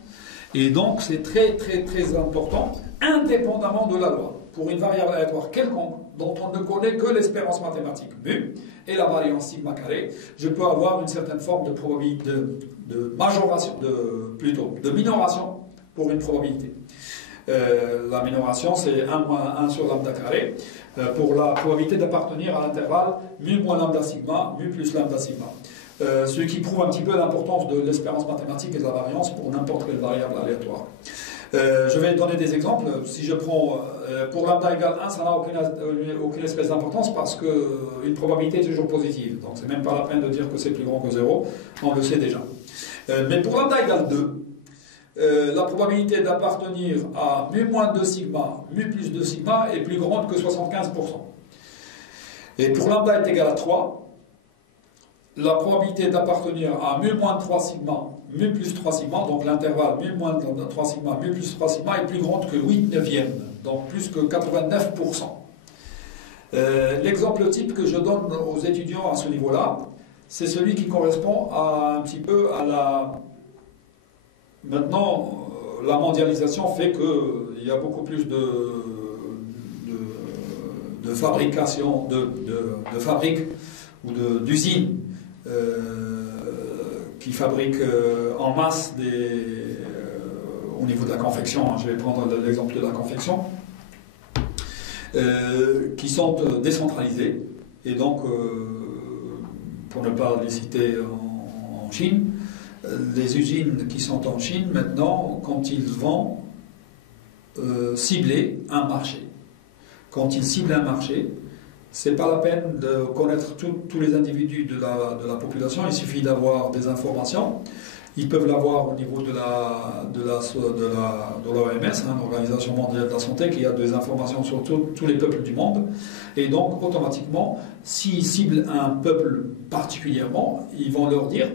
et donc c'est très très très important, indépendamment de la loi. Pour une variable aléatoire quelconque, dont on ne connaît que l'espérance mathématique mu et la variance sigma carré, je peux avoir une certaine forme de probabilité de majoration, de minoration pour une probabilité. La minoration, c'est 1 moins 1 sur lambda carré pour la probabilité d'appartenir à l'intervalle mu moins lambda sigma, mu plus lambda sigma. Ce qui prouve un petit peu l'importance de l'espérance mathématique et de la variance pour n'importe quelle variable aléatoire. Je vais donner des exemples. Si je prends pour lambda égale 1, ça n'a aucune espèce d'importance parce qu'une probabilité est toujours positive. Donc c'est même pas la peine de dire que c'est plus grand que 0, on le sait déjà. Mais pour lambda égale 2, la probabilité d'appartenir à mu moins 2 sigma, mu plus 2 sigma est plus grande que 75%. Et pour lambda est égal à 3, la probabilité d'appartenir à mu moins 3 sigma, mu plus 3 sigma, donc l'intervalle mu moins 3 sigma, mu plus 3 sigma est plus grande que 8 neuvièmes, donc plus que 89%. L'exemple type que je donne aux étudiants à ce niveau-là, c'est celui qui correspond un petit peu à la... Maintenant, la mondialisation fait qu'il y a beaucoup plus de fabrication, de fabriques ou d'usines qui fabriquent en masse au niveau de la confection, hein, je vais prendre l'exemple de la confection, qui sont décentralisées. Et donc, pour ne pas les citer en Chine, les usines qui sont en Chine, maintenant, quand ils vont cibler un marché, quand ils ciblent un marché, c'est pas la peine de connaître tous les individus de la population, il suffit d'avoir des informations. Ils peuvent l'avoir au niveau de l'OMS, hein, l'Organisation mondiale de la santé, qui a des informations sur tous les peuples du monde. Et donc, automatiquement, s'ils ciblent un peuple particulièrement, ils vont leur dire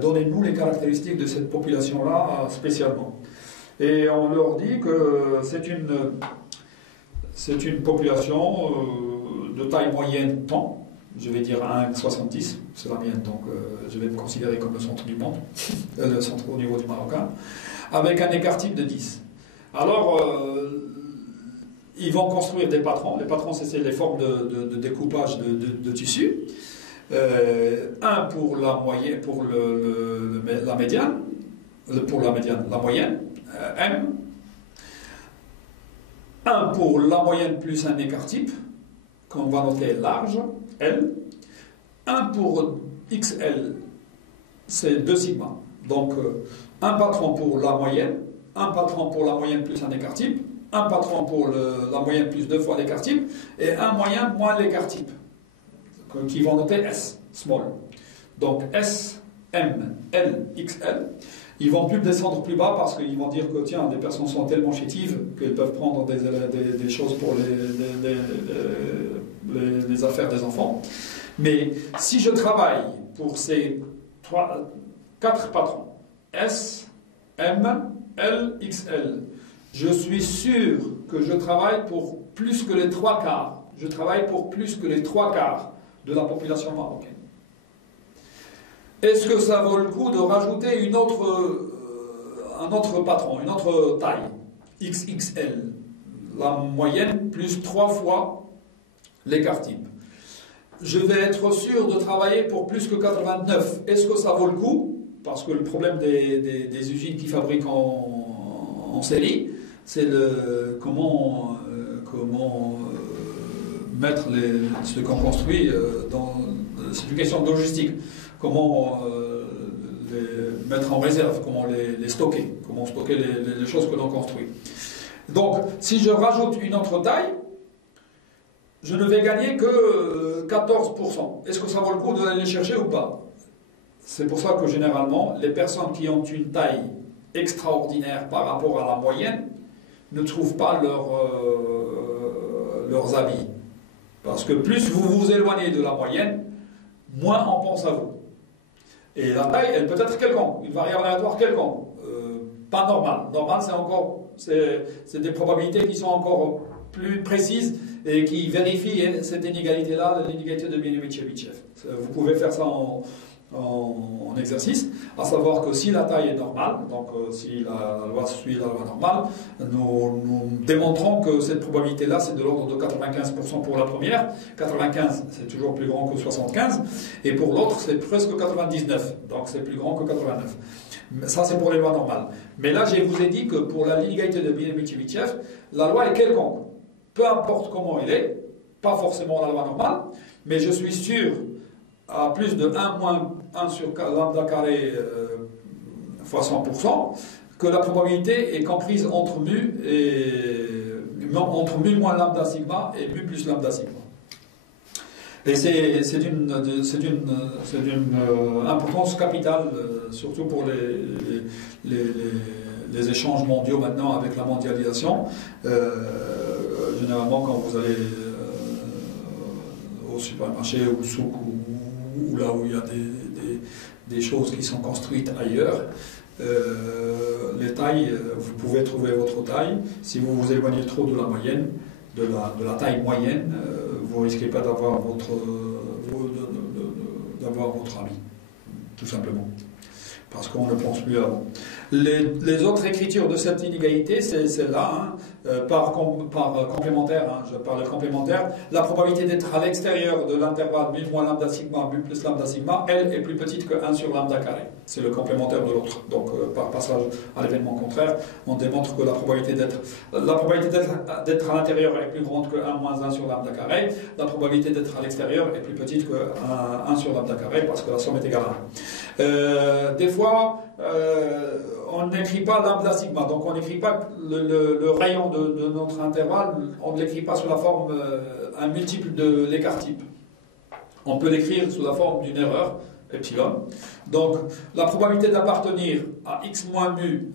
donnez-nous les caractéristiques de cette population-là spécialement. Et on leur dit que c'est une population de taille moyenne temps. Je vais dire 1,70, c'est la mienne, donc je vais me considérer comme le centre du monde, le centre au niveau du Marocain, avec un écart type de 10. Alors, ils vont construire des patrons. Les patrons, c'est les formes de découpage de tissu. Un pour la moyenne, pour la médiane, la moyenne, M. Un pour la moyenne plus un écart type, qu'on va noter large, L. 1 pour XL, c'est 2 sigma. Donc, un patron pour la moyenne, un patron pour la moyenne plus un écart type, un patron pour la moyenne plus 2 fois l'écart type, et un moyen moins l'écart type, qui vont noter S, small. Donc, S, M, L, XL. Ils vont plus descendre plus bas parce qu'ils vont dire que tiens, les personnes sont tellement chétives qu'elles peuvent prendre des choses pour les affaires des enfants. Mais si je travaille pour ces 4 patrons, S, M, L, XL, je suis sûr que je travaille pour plus que les 3 quarts. Je travaille pour plus que les 3 quarts de la population marocaine. Est-ce que ça vaut le coup de rajouter un autre patron, une autre taille, XXL, la moyenne plus 3 fois l'écart type? Je vais être sûr de travailler pour plus que 89. Est-ce que ça vaut le coup? Parce que le problème des usines qui fabriquent en série, c'est comment mettre ce qu'on construit c'est une question de logistique. Comment les mettre en réserve, comment les stocker, comment stocker les choses que l'on construit. Donc, si je rajoute une autre taille, je ne vais gagner que 14%. Est-ce que ça vaut le coup de l'aller chercher ou pas? C'est pour ça que généralement, les personnes qui ont une taille extraordinaire par rapport à la moyenne ne trouvent pas leurs habits. Parce que plus vous vous éloignez de la moyenne, moins on pense à vous. Et la taille, elle peut être quelconque, une variable aléatoire quelconque. Pas normale. Normale, c'est des probabilités qui sont encore plus précises et qui vérifient cette inégalité-là, l'inégalité de Bienemit-Chebyshev. Vous pouvez faire ça en exercice, à savoir que si la taille est normale, donc si la loi suit la loi normale, nous démontrons que cette probabilité-là, c'est de l'ordre de 95% pour la première, 95 c'est toujours plus grand que 75, et pour l'autre c'est presque 99, donc c'est plus grand que 89. Ça c'est pour les lois normales. Mais là je vous ai dit que pour la l'inégalité de Bienemit-Chebyshev, la loi est quelconque, peu importe comment elle est, pas forcément la loi normale, mais je suis sûr à plus de 1 moins 1 sur lambda carré fois 100%, que la probabilité est comprise entre mu moins lambda sigma et mu plus lambda sigma. Et c'est d'une importance capitale, surtout pour les échanges mondiaux maintenant avec la mondialisation. Généralement, quand vous allez au supermarché ou au souk ou là où il y a des choses qui sont construites ailleurs, les tailles, vous pouvez trouver votre taille. Si vous vous éloignez trop de la moyenne, de la taille moyenne, vous ne risquez pas d'avoir votre ami, tout simplement. parce qu'on ne pense plus avant. Les autres écritures de cette inégalité, c'est celle-là, hein, par complémentaire, hein, je parle de complémentaire. La probabilité d'être à l'extérieur de l'intervalle mu moins lambda sigma, mu plus lambda sigma, elle est plus petite que 1 sur lambda carré. C'est le complémentaire de l'autre. Donc, par passage à l'événement contraire, on démontre que la probabilité d'être à l'intérieur est plus grande que 1 moins 1 sur lambda carré. La probabilité d'être à l'extérieur est plus petite que 1 sur lambda carré, parce que la somme est égale à 1. Des fois, on n'écrit pas lambda sigma, donc on n'écrit pas le rayon de notre intervalle, on ne l'écrit pas sous la forme un multiple de l'écart type. On peut l'écrire sous la forme d'une erreur, epsilon. Donc la probabilité d'appartenir à x moins mu,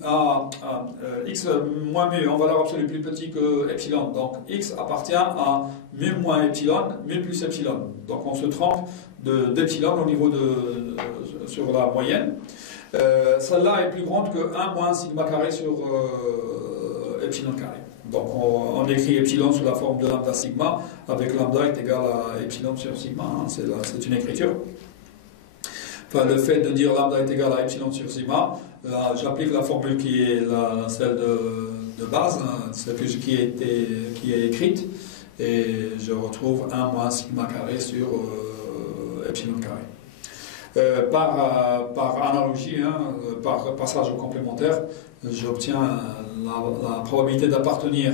x moins mu en valeur absolue plus petit que epsilon, donc x appartient à mu moins epsilon, mu plus epsilon. Donc on se trompe d'epsilon au niveau sur la moyenne. Celle-là est plus grande que 1 moins sigma carré sur epsilon carré. Donc on écrit epsilon sous la forme de lambda sigma, avec lambda est égal à epsilon sur sigma, hein, c'est une écriture. Enfin, le fait de dire lambda est égal à epsilon sur sigma, j'applique la formule qui est celle de base, hein, celle qui est écrite, et je retrouve 1 moins sigma carré sur epsilon carré. Par analogie, hein, par passage au complémentaire, j'obtiens la probabilité d'appartenir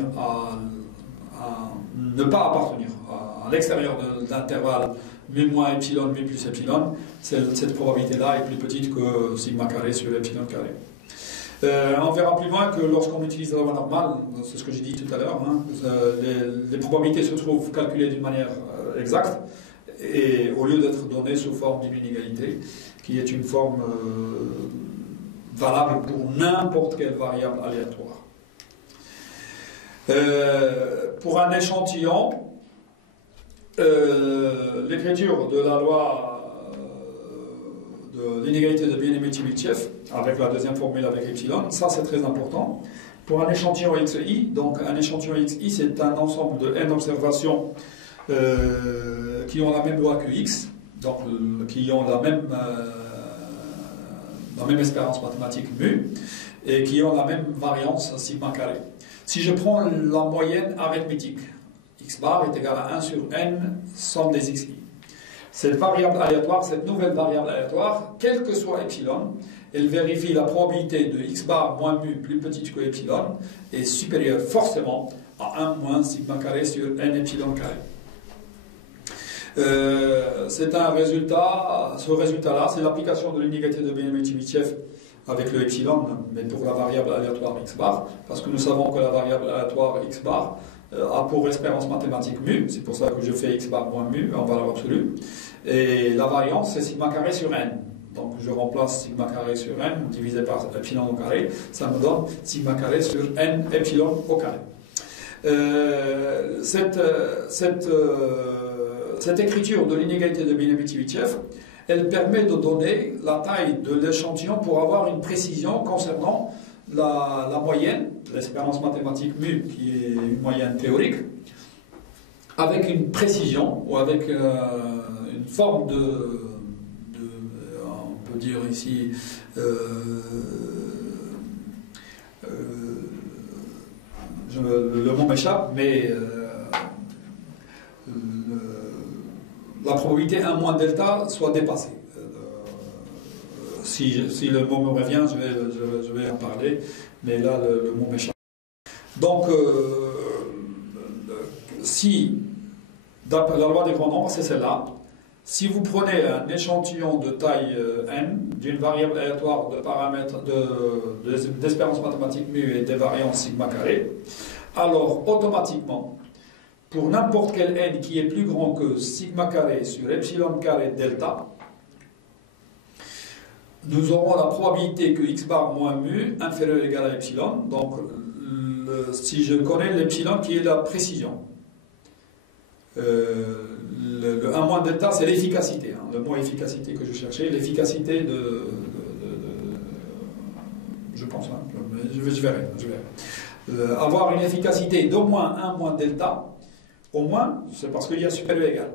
ne pas appartenir à l'extérieur de l'intervalle mu moins epsilon, mu plus epsilon. Cette probabilité-là est plus petite que sigma carré sur epsilon carré. On verra plus loin que lorsqu'on utilise la loi normale, c'est ce que j'ai dit tout à l'heure, hein, les probabilités se trouvent calculées d'une manière exacte, et au lieu d'être données sous forme d'une inégalité, qui est une forme valable pour n'importe quelle variable aléatoire. Pour un échantillon, l'écriture de la loi de l'inégalité de Bien-Aimé-Timoutchev, avec la deuxième formule avec epsilon, ça c'est très important. Pour un échantillon XI, donc un échantillon XI, c'est un ensemble de n observations qui ont la même loi que x, donc qui ont la même espérance mathématique mu, et qui ont la même variance sigma carré. Si je prends la moyenne arithmétique, x bar est égal à 1 sur n somme des xi. Cette variable aléatoire, cette nouvelle variable aléatoire, quel que soit epsilon, elle vérifie la probabilité de x bar moins mu plus petite que epsilon est supérieure forcément à 1 moins sigma carré sur n epsilon carré. C'est un résultat, ce résultat-là, c'est l'application de l'inégalité de Bien-Aimé-Timoutchev avec le epsilon, mais pour la variable aléatoire x bar, parce que nous savons que la variable aléatoire x bar a pour espérance mathématique mu, c'est pour ça que je fais x bar moins mu en valeur absolue, et la variance c'est sigma carré sur n. Donc je remplace sigma carré sur n divisé par epsilon au carré, ça me donne sigma carré sur n epsilon au carré. Cette écriture de l'inégalité de Bien-Aimé-Timoutchev, elle permet de donner la taille de l'échantillon pour avoir une précision concernant la moyenne, l'espérance mathématique mu, qui est une moyenne théorique, avec une précision, ou avec une forme on peut dire ici, le mot m'échappe, mais la probabilité 1 moins delta soit dépassée. Si le mot me revient, je vais en parler, mais là le mot m'échappe. Donc, si, d'après la loi des grands nombres, c'est celle-là, si vous prenez un échantillon de taille n, d'une variable aléatoire de paramètres d'espérance mathématique mu et des variances sigma carré, alors automatiquement, pour n'importe quel n qui est plus grand que sigma carré sur epsilon carré delta, nous aurons la probabilité que x bar moins mu inférieur ou égal à epsilon. Donc, si je connais l'epsilon qui est la précision, le 1 moins delta c'est l'efficacité, hein, le mot efficacité que je cherchais, l'efficacité je pense, hein, je verrai. Avoir une efficacité d'au moins 1 moins delta, au moins, c'est parce qu'il y a supérieur égal.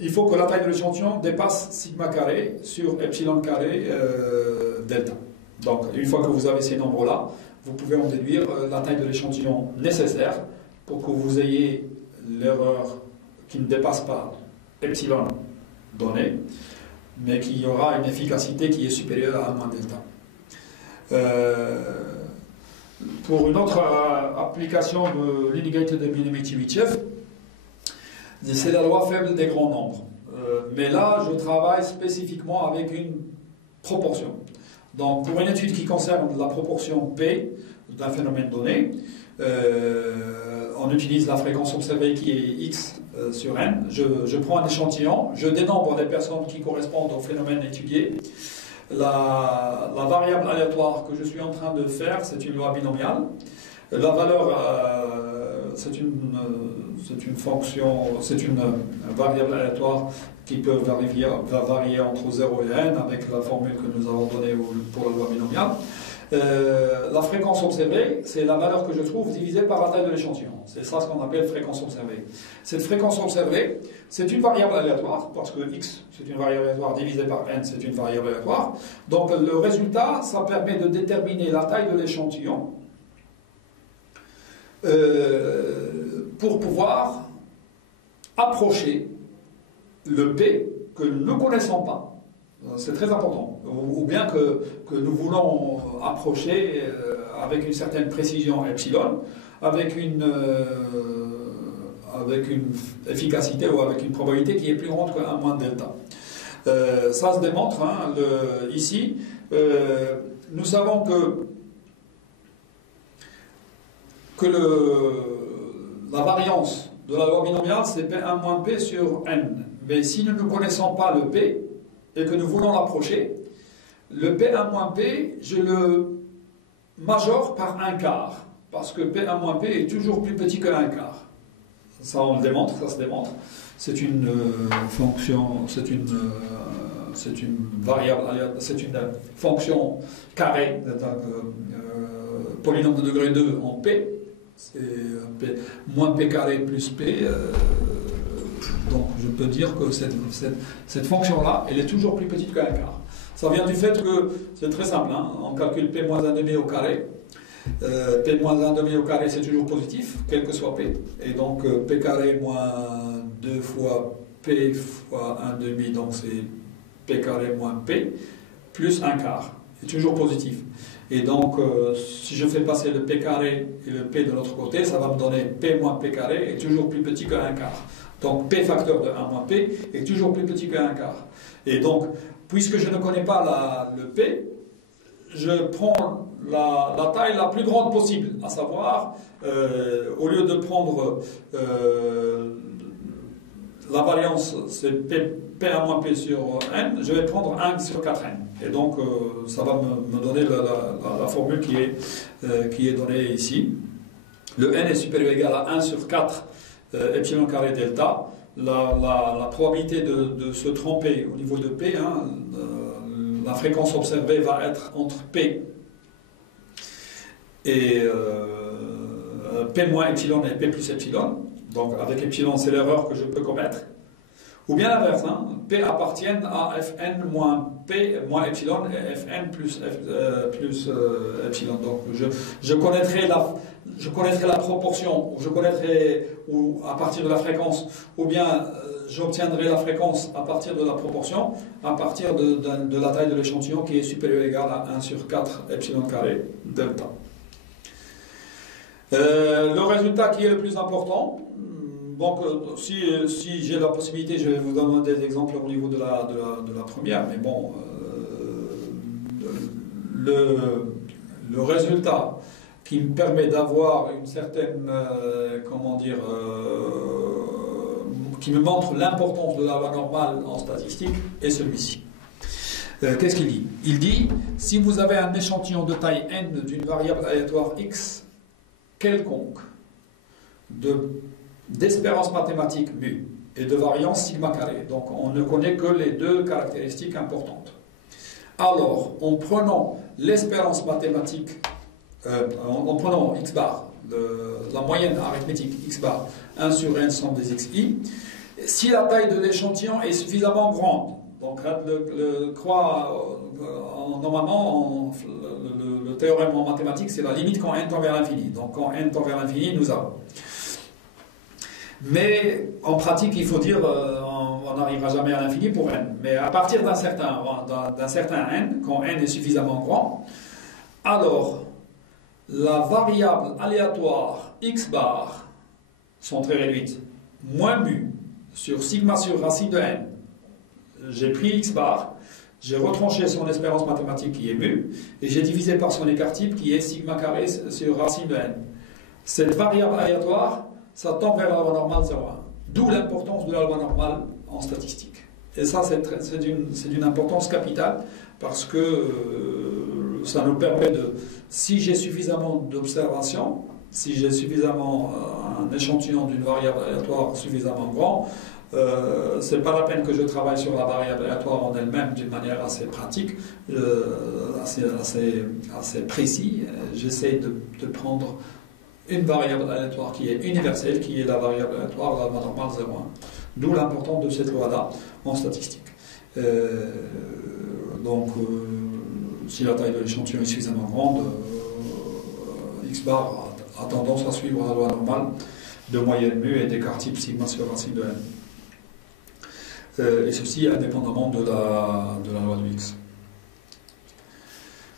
il faut que la taille de l'échantillon dépasse sigma carré sur epsilon carré delta. Donc, une fois que vous avez ces nombres-là, vous pouvez en déduire la taille de l'échantillon nécessaire pour que vous ayez l'erreur qui ne dépasse pas epsilon donné, mais qui aura une efficacité qui est supérieure à 1 moins delta. Pour une autre application de l'inégalité de Minetti-Michev, c'est la loi faible des grands nombres. Mais là, je travaille spécifiquement avec une proportion. Donc, pour une étude qui concerne la proportion P d'un phénomène donné, on utilise la fréquence observée qui est X sur N. Je prends un échantillon, je dénombre les personnes qui correspondent au phénomène étudié. La variable aléatoire que je suis en train de faire, c'est une loi binomiale. La valeur, c'est une fonction, c'est une variable aléatoire qui peut varier entre 0 et n avec la formule que nous avons donnée pour la loi binomiale. La fréquence observée, c'est la valeur que je trouve divisée par la taille de l'échantillon. C'est ça ce qu'on appelle fréquence observée. Cette fréquence observée, c'est une variable aléatoire, parce que x, c'est une variable aléatoire divisée par n, c'est une variable aléatoire. Donc le résultat, ça permet de déterminer la taille de l'échantillon pour pouvoir approcher le P que nous ne connaissons pas. C'est très important. Ou bien que nous voulons approcher avec une certaine précision epsilon, avec une efficacité ou avec une probabilité qui est plus grande que 1 moins delta. Ça se démontre ici. Nous savons que la variance de la loi binomiale, c'est P1 moins P sur N. Mais si nous ne connaissons pas le P, et que nous voulons l'approcher, le P1 moins P, je le majore par 1 quart, parce que P1 moins P est toujours plus petit que 1 quart. Ça, on le démontre, ça se démontre. C'est une fonction, c'est une variable, c'est une fonction carrée, polynôme de degré 2 en P, c'est moins P carré plus P. Donc je peux dire que cette fonction-là, elle est toujours plus petite qu'un quart. Ça vient du fait que, c'est très simple, on calcule P moins 1 demi au carré. P moins 1 demi au carré, c'est toujours positif, quel que soit P. Et donc P carré moins 2 fois P fois 1 demi, donc c'est P carré moins P, plus 1 quart. C'est toujours positif. Et donc, si je fais passer le P carré et le P de l'autre côté, ça va me donner P moins P carré est toujours plus petit que 1 quart. Donc P facteur de 1 moins P est toujours plus petit que 1 quart. Et donc, puisque je ne connais pas le P, je prends la taille la plus grande possible, à savoir, au lieu de prendre la variance, c'est P1 moins P sur N, je vais prendre 1 sur 4N. Et donc, ça va me donner la formule qui est donnée ici. Le N est supérieur ou égal à 1 sur 4 epsilon carré delta. La probabilité de se tromper au niveau de P, la fréquence observée va être entre P et P moins epsilon et P plus epsilon. Donc avec epsilon, c'est l'erreur que je peux commettre. Ou bien l'inverse, P appartienne à Fn moins P moins epsilon et Fn plus epsilon. Donc je connaîtrai la proportion, je connaîtrai à partir de la fréquence, ou bien j'obtiendrai la fréquence à partir de la proportion, à partir de la taille de l'échantillon qui est supérieure ou égale à 1 sur 4 epsilon carré delta. Le résultat qui est le plus important, donc si j'ai la possibilité, je vais vous donner des exemples au niveau de la première, mais bon, le résultat qui me permet d'avoir une certaine, qui me montre l'importance de la loi normale en statistique est celui-ci. Qu'est-ce qu'il dit? Il dit, si vous avez un échantillon de taille n d'une variable aléatoire x quelconque, d'espérance mathématique mu et de variance sigma carré, donc on ne connaît que les deux caractéristiques importantes. Alors, en prenant l'espérance mathématique, en prenant x bar, la moyenne arithmétique x bar, 1 sur n somme des xi, Si la taille de l'échantillon est suffisamment grande, donc normalement, le théorème en mathématiques, c'est la limite quand n tend vers l'infini. Donc quand n tend vers l'infini, nous avons. Mais en pratique, il faut dire, on n'arrivera jamais à l'infini pour n. Mais à partir d'un certain n, quand n est suffisamment grand, alors la variable aléatoire x bar sont très réduites, moins mu sur sigma sur racine de n. J'ai pris x bar, j'ai retranché son espérance mathématique qui est mu, et j'ai divisé par son écart type qui est sigma carré sur racine de n. Cette variable aléatoire, ça tend vers la loi normale 0,1. D'où l'importance de la loi normale en statistique. Et ça, c'est d'une importance capitale, parce que ça nous permet de, si j'ai suffisamment d'observations, si j'ai suffisamment un échantillon d'une variable aléatoire suffisamment grand, c'est pas la peine que je travaille sur la variable aléatoire en elle-même d'une manière assez pratique, assez précis. J'essaie de prendre une variable aléatoire qui est universelle, qui est la variable aléatoire, la loi normale 0,1. D'où l'importance de cette loi-là en statistique. Si la taille de l'échantillon est suffisamment grande, x bar a tendance à suivre la loi normale de moyenne mu et d'écart type sigma sur racine de n. Et ceci indépendamment de la loi de x.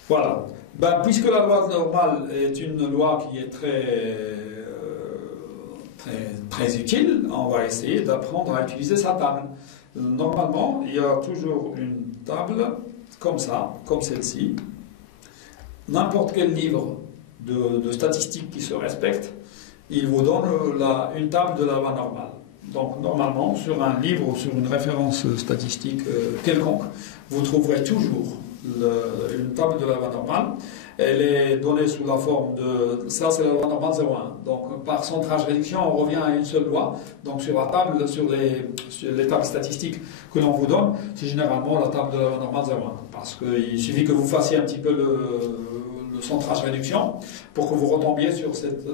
Voilà. Puisque la loi normale est une loi qui est très utile, on va essayer d'apprendre à utiliser sa table. Normalement, il y a toujours une table comme ça, comme celle-ci. N'importe quel livre de statistiques qui se respecte, il vous donne une table de la loi normale. Donc normalement, sur un livre ou sur une référence statistique quelconque, vous trouverez toujours une table de la loi normale. Elle est donnée sous la forme de... Ça, c'est la loi normale 0,1. Donc, par centrage-réduction, on revient à une seule loi. Donc, sur la table, sur les tables statistiques que l'on vous donne, c'est généralement la table de la loi normale 0,1. Parce qu'il suffit que vous fassiez un petit peu le centrage-réduction pour que vous retombiez sur cette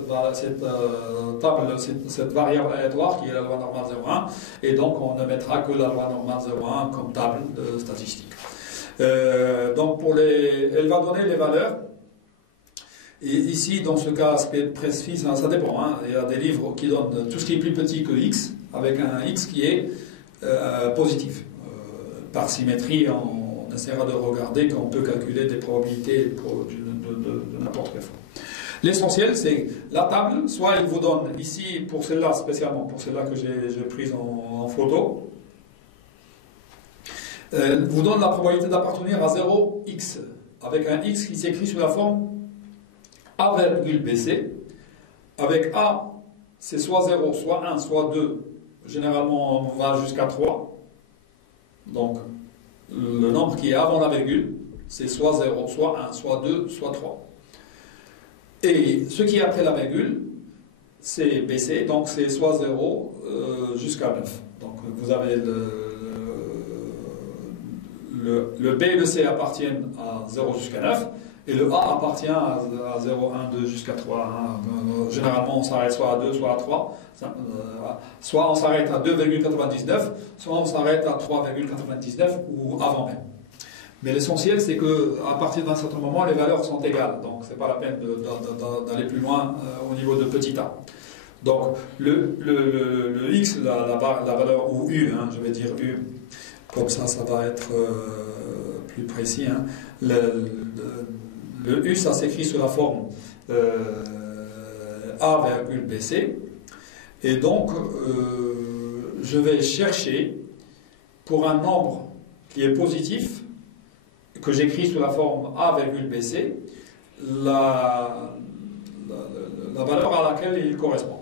table, cette variable aléatoire qui est la loi normale 0,1. Et donc, on ne mettra que la loi normale 0,1 comme table de statistique. Donc, elle va donner les valeurs. Et ici, dans ce cas précis, ça dépend. Il y a des livres qui donnent tout ce qui est plus petit que x, avec un x qui est positif. Par symétrie, on essaiera de regarder qu'on peut calculer des probabilités de n'importe quelle forme. L'essentiel, c'est la table, soit il vous donne ici, pour celle-là spécialement, pour celle-là que j'ai prise en photo, vous donne la probabilité d'appartenir à 0x, avec un x qui s'écrit sous la forme A virgule BC, avec A, c'est soit 0, soit 1, soit 2, généralement on va jusqu'à 3, donc le nombre qui est avant la virgule, c'est soit 0, soit 1, soit 2, soit 3. Et ce qui est après la virgule, c'est BC, donc c'est soit 0 jusqu'à 9. Donc vous avez le B et le C appartiennent à 0 jusqu'à 9, et le A appartient à 0, 1, 2 jusqu'à 3. Généralement, on s'arrête soit à 2, soit à 3. Soit on s'arrête à 2,99, soit on s'arrête à 3,99 ou avant même. Mais l'essentiel, c'est qu'à partir d'un certain moment, les valeurs sont égales. Donc, ce n'est pas la peine d'aller plus loin au niveau de petit a. Donc, le x, la valeur, ou u, je vais dire u, comme ça va être plus précis. Le u, ça s'écrit sous la forme A virgule BC. Et donc, je vais chercher pour un nombre qui est positif, que j'écris sous la forme A virgule BC, la valeur à laquelle il correspond.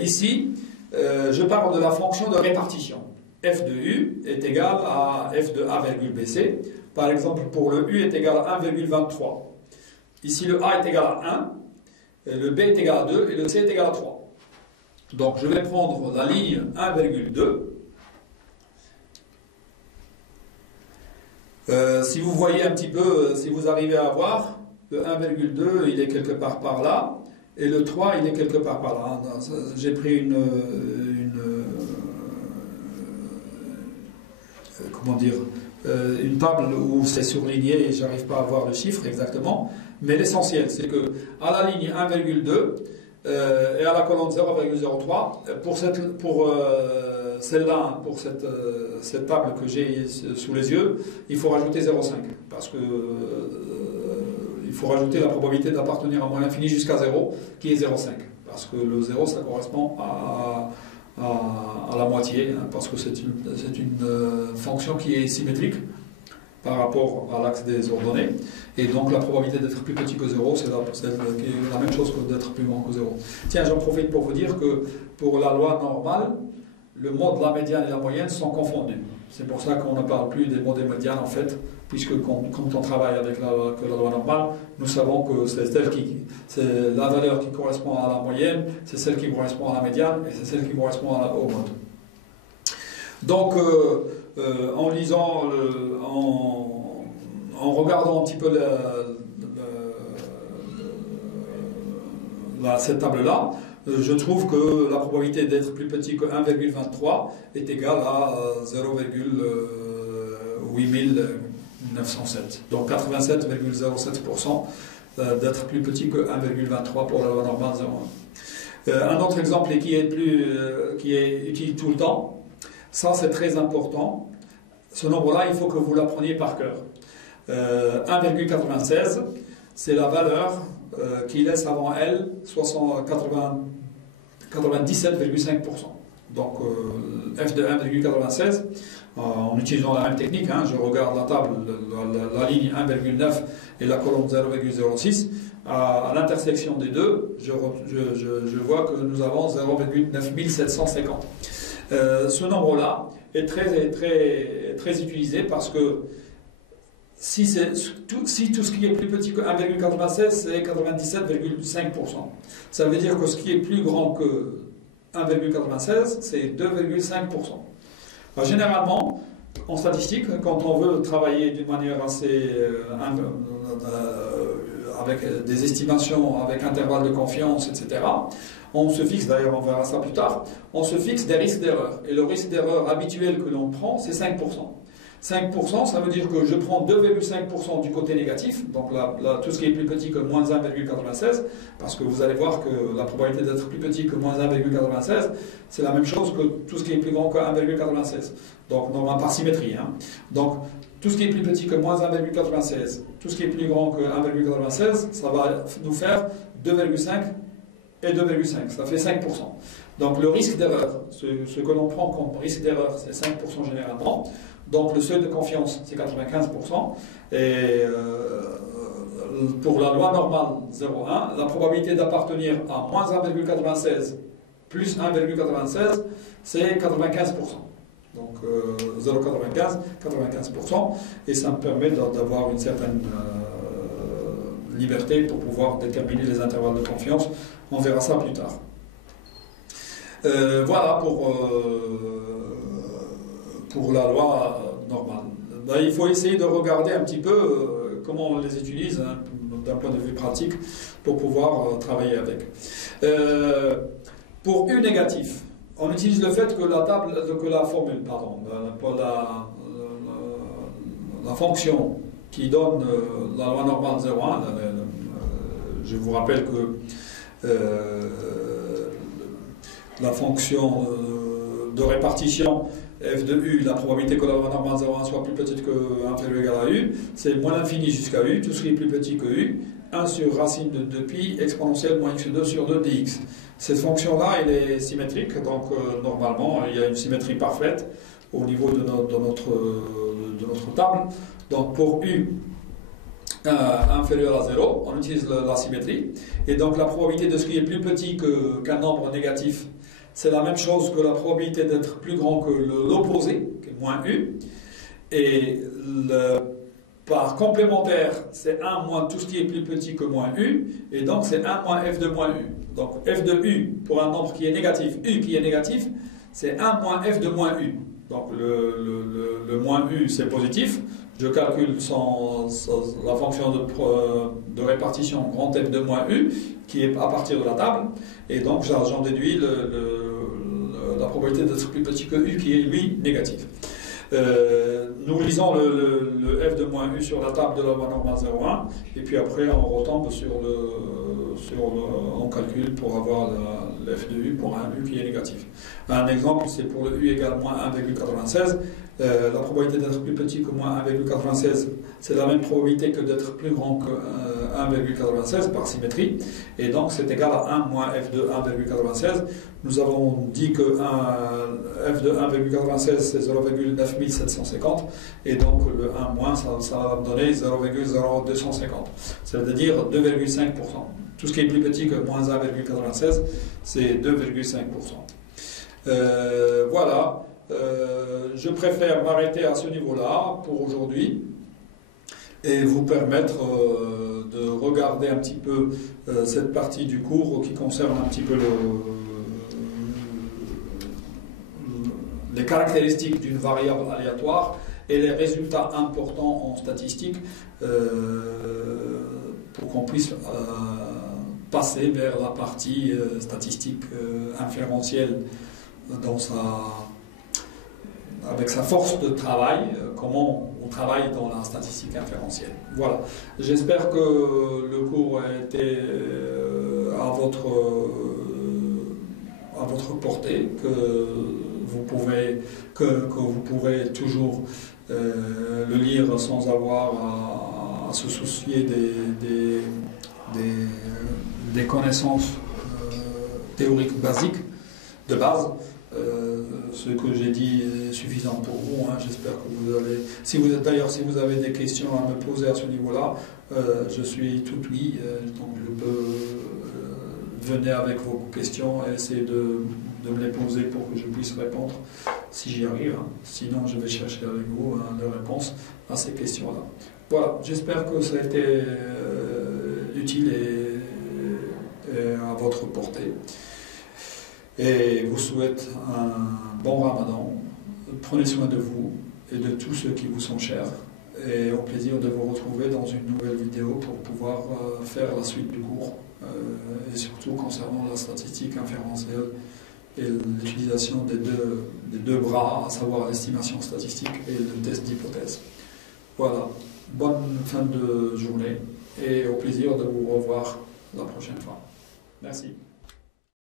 Ici, je parle de la fonction de répartition. F de U est égal à F de A virgule BC. Par exemple, pour le U est égal à 1,23. Ici, le A est égal à 1, le B est égal à 2 et le C est égal à 3. Donc, je vais prendre la ligne 1,2. Si vous voyez un petit peu, si vous arrivez à voir, le 1,2, il est quelque part par là, et le 3, il est quelque part par là. J'ai pris comment dire, une table où c'est surligné et j'arrive pas à voir le chiffre exactement, mais l'essentiel c'est que à la ligne 1,2 et à la colonne 0,03 pour celle-là, pour cette table que j'ai sous les yeux, il faut rajouter 0,5 parce que il faut rajouter la probabilité d'appartenir à moins l'infini jusqu'à 0 qui est 0,5 parce que le 0 ça correspond à la moitié, hein, parce que c'est une fonction qui est symétrique par rapport à l'axe des ordonnées, et donc la probabilité d'être plus petit que 0, c'est la même chose que d'être plus grand que 0. Tiens, j'en profite pour vous dire que pour la loi normale, le mot de la médiane et la moyenne sont confondus. C'est pour ça qu'on ne parle plus des mots des médianes en fait, puisque quand on travaille avec la loi normale, nous savons que c'est la valeur qui correspond à la moyenne, c'est celle qui correspond à la médiane, et c'est celle qui correspond au mode. Donc, en lisant, en regardant un petit peu cette table-là, je trouve que la probabilité d'être plus petit que 1,23 est égale à 0,8907. Donc 87,07% d'être plus petit que 1,23 pour la loi normale 0,1. Un autre exemple qui est utile tout le temps, ça c'est très important. Ce nombre-là, il faut que vous l'appreniez par cœur. 1,96, c'est la valeur qui laisse avant elle 97,5%. Donc f de 1,96, en utilisant la même technique, hein, je regarde la table, la ligne 1,9 et la colonne 0,06, à l'intersection des deux, je vois que nous avons 0,9750. Ce nombre-là est très utilisé parce que si tout ce qui est plus petit que 1,96, c'est 97,5%. Ça veut dire que ce qui est plus grand que 1,96, c'est 2,5%. Généralement, en statistique, quand on veut travailler d'une manière assez avec des estimations, avec intervalle de confiance, etc., on se fixe, d'ailleurs on verra ça plus tard, on se fixe des risques d'erreur. Et le risque d'erreur habituel que l'on prend, c'est 5%. 5%, ça veut dire que je prends 2,5% du côté négatif, donc tout ce qui est plus petit que moins 1,96, parce que vous allez voir que la probabilité d'être plus petit que moins 1,96, c'est la même chose que tout ce qui est plus grand que 1,96. Donc, normalement par symétrie. Hein. Donc, tout ce qui est plus petit que moins 1,96, tout ce qui est plus grand que 1,96, ça va nous faire 2,5 et 2,5, ça fait 5%. Donc, le risque d'erreur, ce que l'on prend comme risque d'erreur, c'est 5% généralement. Donc le seuil de confiance, c'est 95%. Et pour la loi normale 0,1, la probabilité d'appartenir à moins 1,96 plus 1,96, c'est 95%. Donc 0,95, 95%. Et ça me permet d'avoir une certaine liberté pour pouvoir déterminer les intervalles de confiance. On verra ça plus tard. Voilà pour la loi normale. Ben, il faut essayer de regarder un petit peu comment on les utilise hein, d'un point de vue pratique pour pouvoir travailler avec. Pour U négatif, on utilise le fait que la formule, la fonction qui donne la loi normale 0,1, je vous rappelle que la fonction de répartition f de u, la probabilité que la loi normale 0,1 soit plus petite que inférieure ou égale à u, c'est moins l'infini jusqu'à u, tout ce qui est plus petit que u, 1 sur racine de 2pi exponentielle moins x2 sur 2 dx. Cette fonction-là, elle est symétrique, donc normalement, il y a une symétrie parfaite au niveau de notre table. Donc pour u inférieur à 0, on utilise la symétrie, et donc la probabilité de ce qui est plus petit qu'un nombre négatif, c'est la même chose que la probabilité d'être plus grand que l'opposé, qui est moins u. Et par complémentaire, c'est 1 moins tout ce qui est plus petit que moins u. Et donc, c'est 1 moins f de moins u. Donc, f de u, pour un nombre qui est négatif, u qui est négatif, c'est 1 moins f de moins u. Donc, le moins u, c'est positif. Je calcule la fonction de répartition grand F de moins u, qui est à partir de la table. Et donc, j'en déduis la probabilité d'être plus petit que u, qui est, lui, négatif. Nous lisons le f de moins u sur la table de la loi normale 0,1 et puis après on retombe on calcule pour avoir le f de u pour un u qui est négatif. Un exemple, c'est pour le u égale moins 1,96. La probabilité d'être plus petit que moins 1,96, c'est la même probabilité que d'être plus grand que 1,96 par symétrie. Et donc c'est égal à 1 moins f de 1,96. Nous avons dit que f de 1,96 c'est 0,9750 et donc le 1 moins ça va me donner 0,0250, c'est-à-dire 2,5%. Tout ce qui est plus petit que moins 1,96 c'est 2,5%. Voilà, je préfère m'arrêter à ce niveau-là pour aujourd'hui et vous permettre de regarder un petit peu cette partie du cours qui concerne un petit peu les caractéristiques d'une variable aléatoire et les résultats importants en statistique pour qu'on puisse passer vers la partie statistique inférentielle avec sa force de travail, comment on travaille dans la statistique inférentielle. Voilà. J'espère que le cours a été à votre portée, que vous pourrez toujours le lire sans avoir à se soucier des connaissances théoriques basiques de base. Ce que j'ai dit est suffisant pour vous. Hein. J'espère que vous allez. Si vous avez des questions à me poser à ce niveau-là, je suis tout oui. Donc je peux venir avec vos questions et essayer de me les poser pour que je puisse répondre si j'y arrive. Hein. Sinon, je vais chercher avec vous des réponses à ces questions-là. Voilà. J'espère que ça a été utile et à votre portée. Et vous souhaite un bon ramadan. Prenez soin de vous et de tous ceux qui vous sont chers. Et au plaisir de vous retrouver dans une nouvelle vidéo pour pouvoir faire la suite du cours. Et surtout concernant la statistique inférentielle et l'utilisation des deux bras, à savoir l'estimation statistique et le test d'hypothèse. Voilà. Bonne fin de journée et au plaisir de vous revoir la prochaine fois. Merci.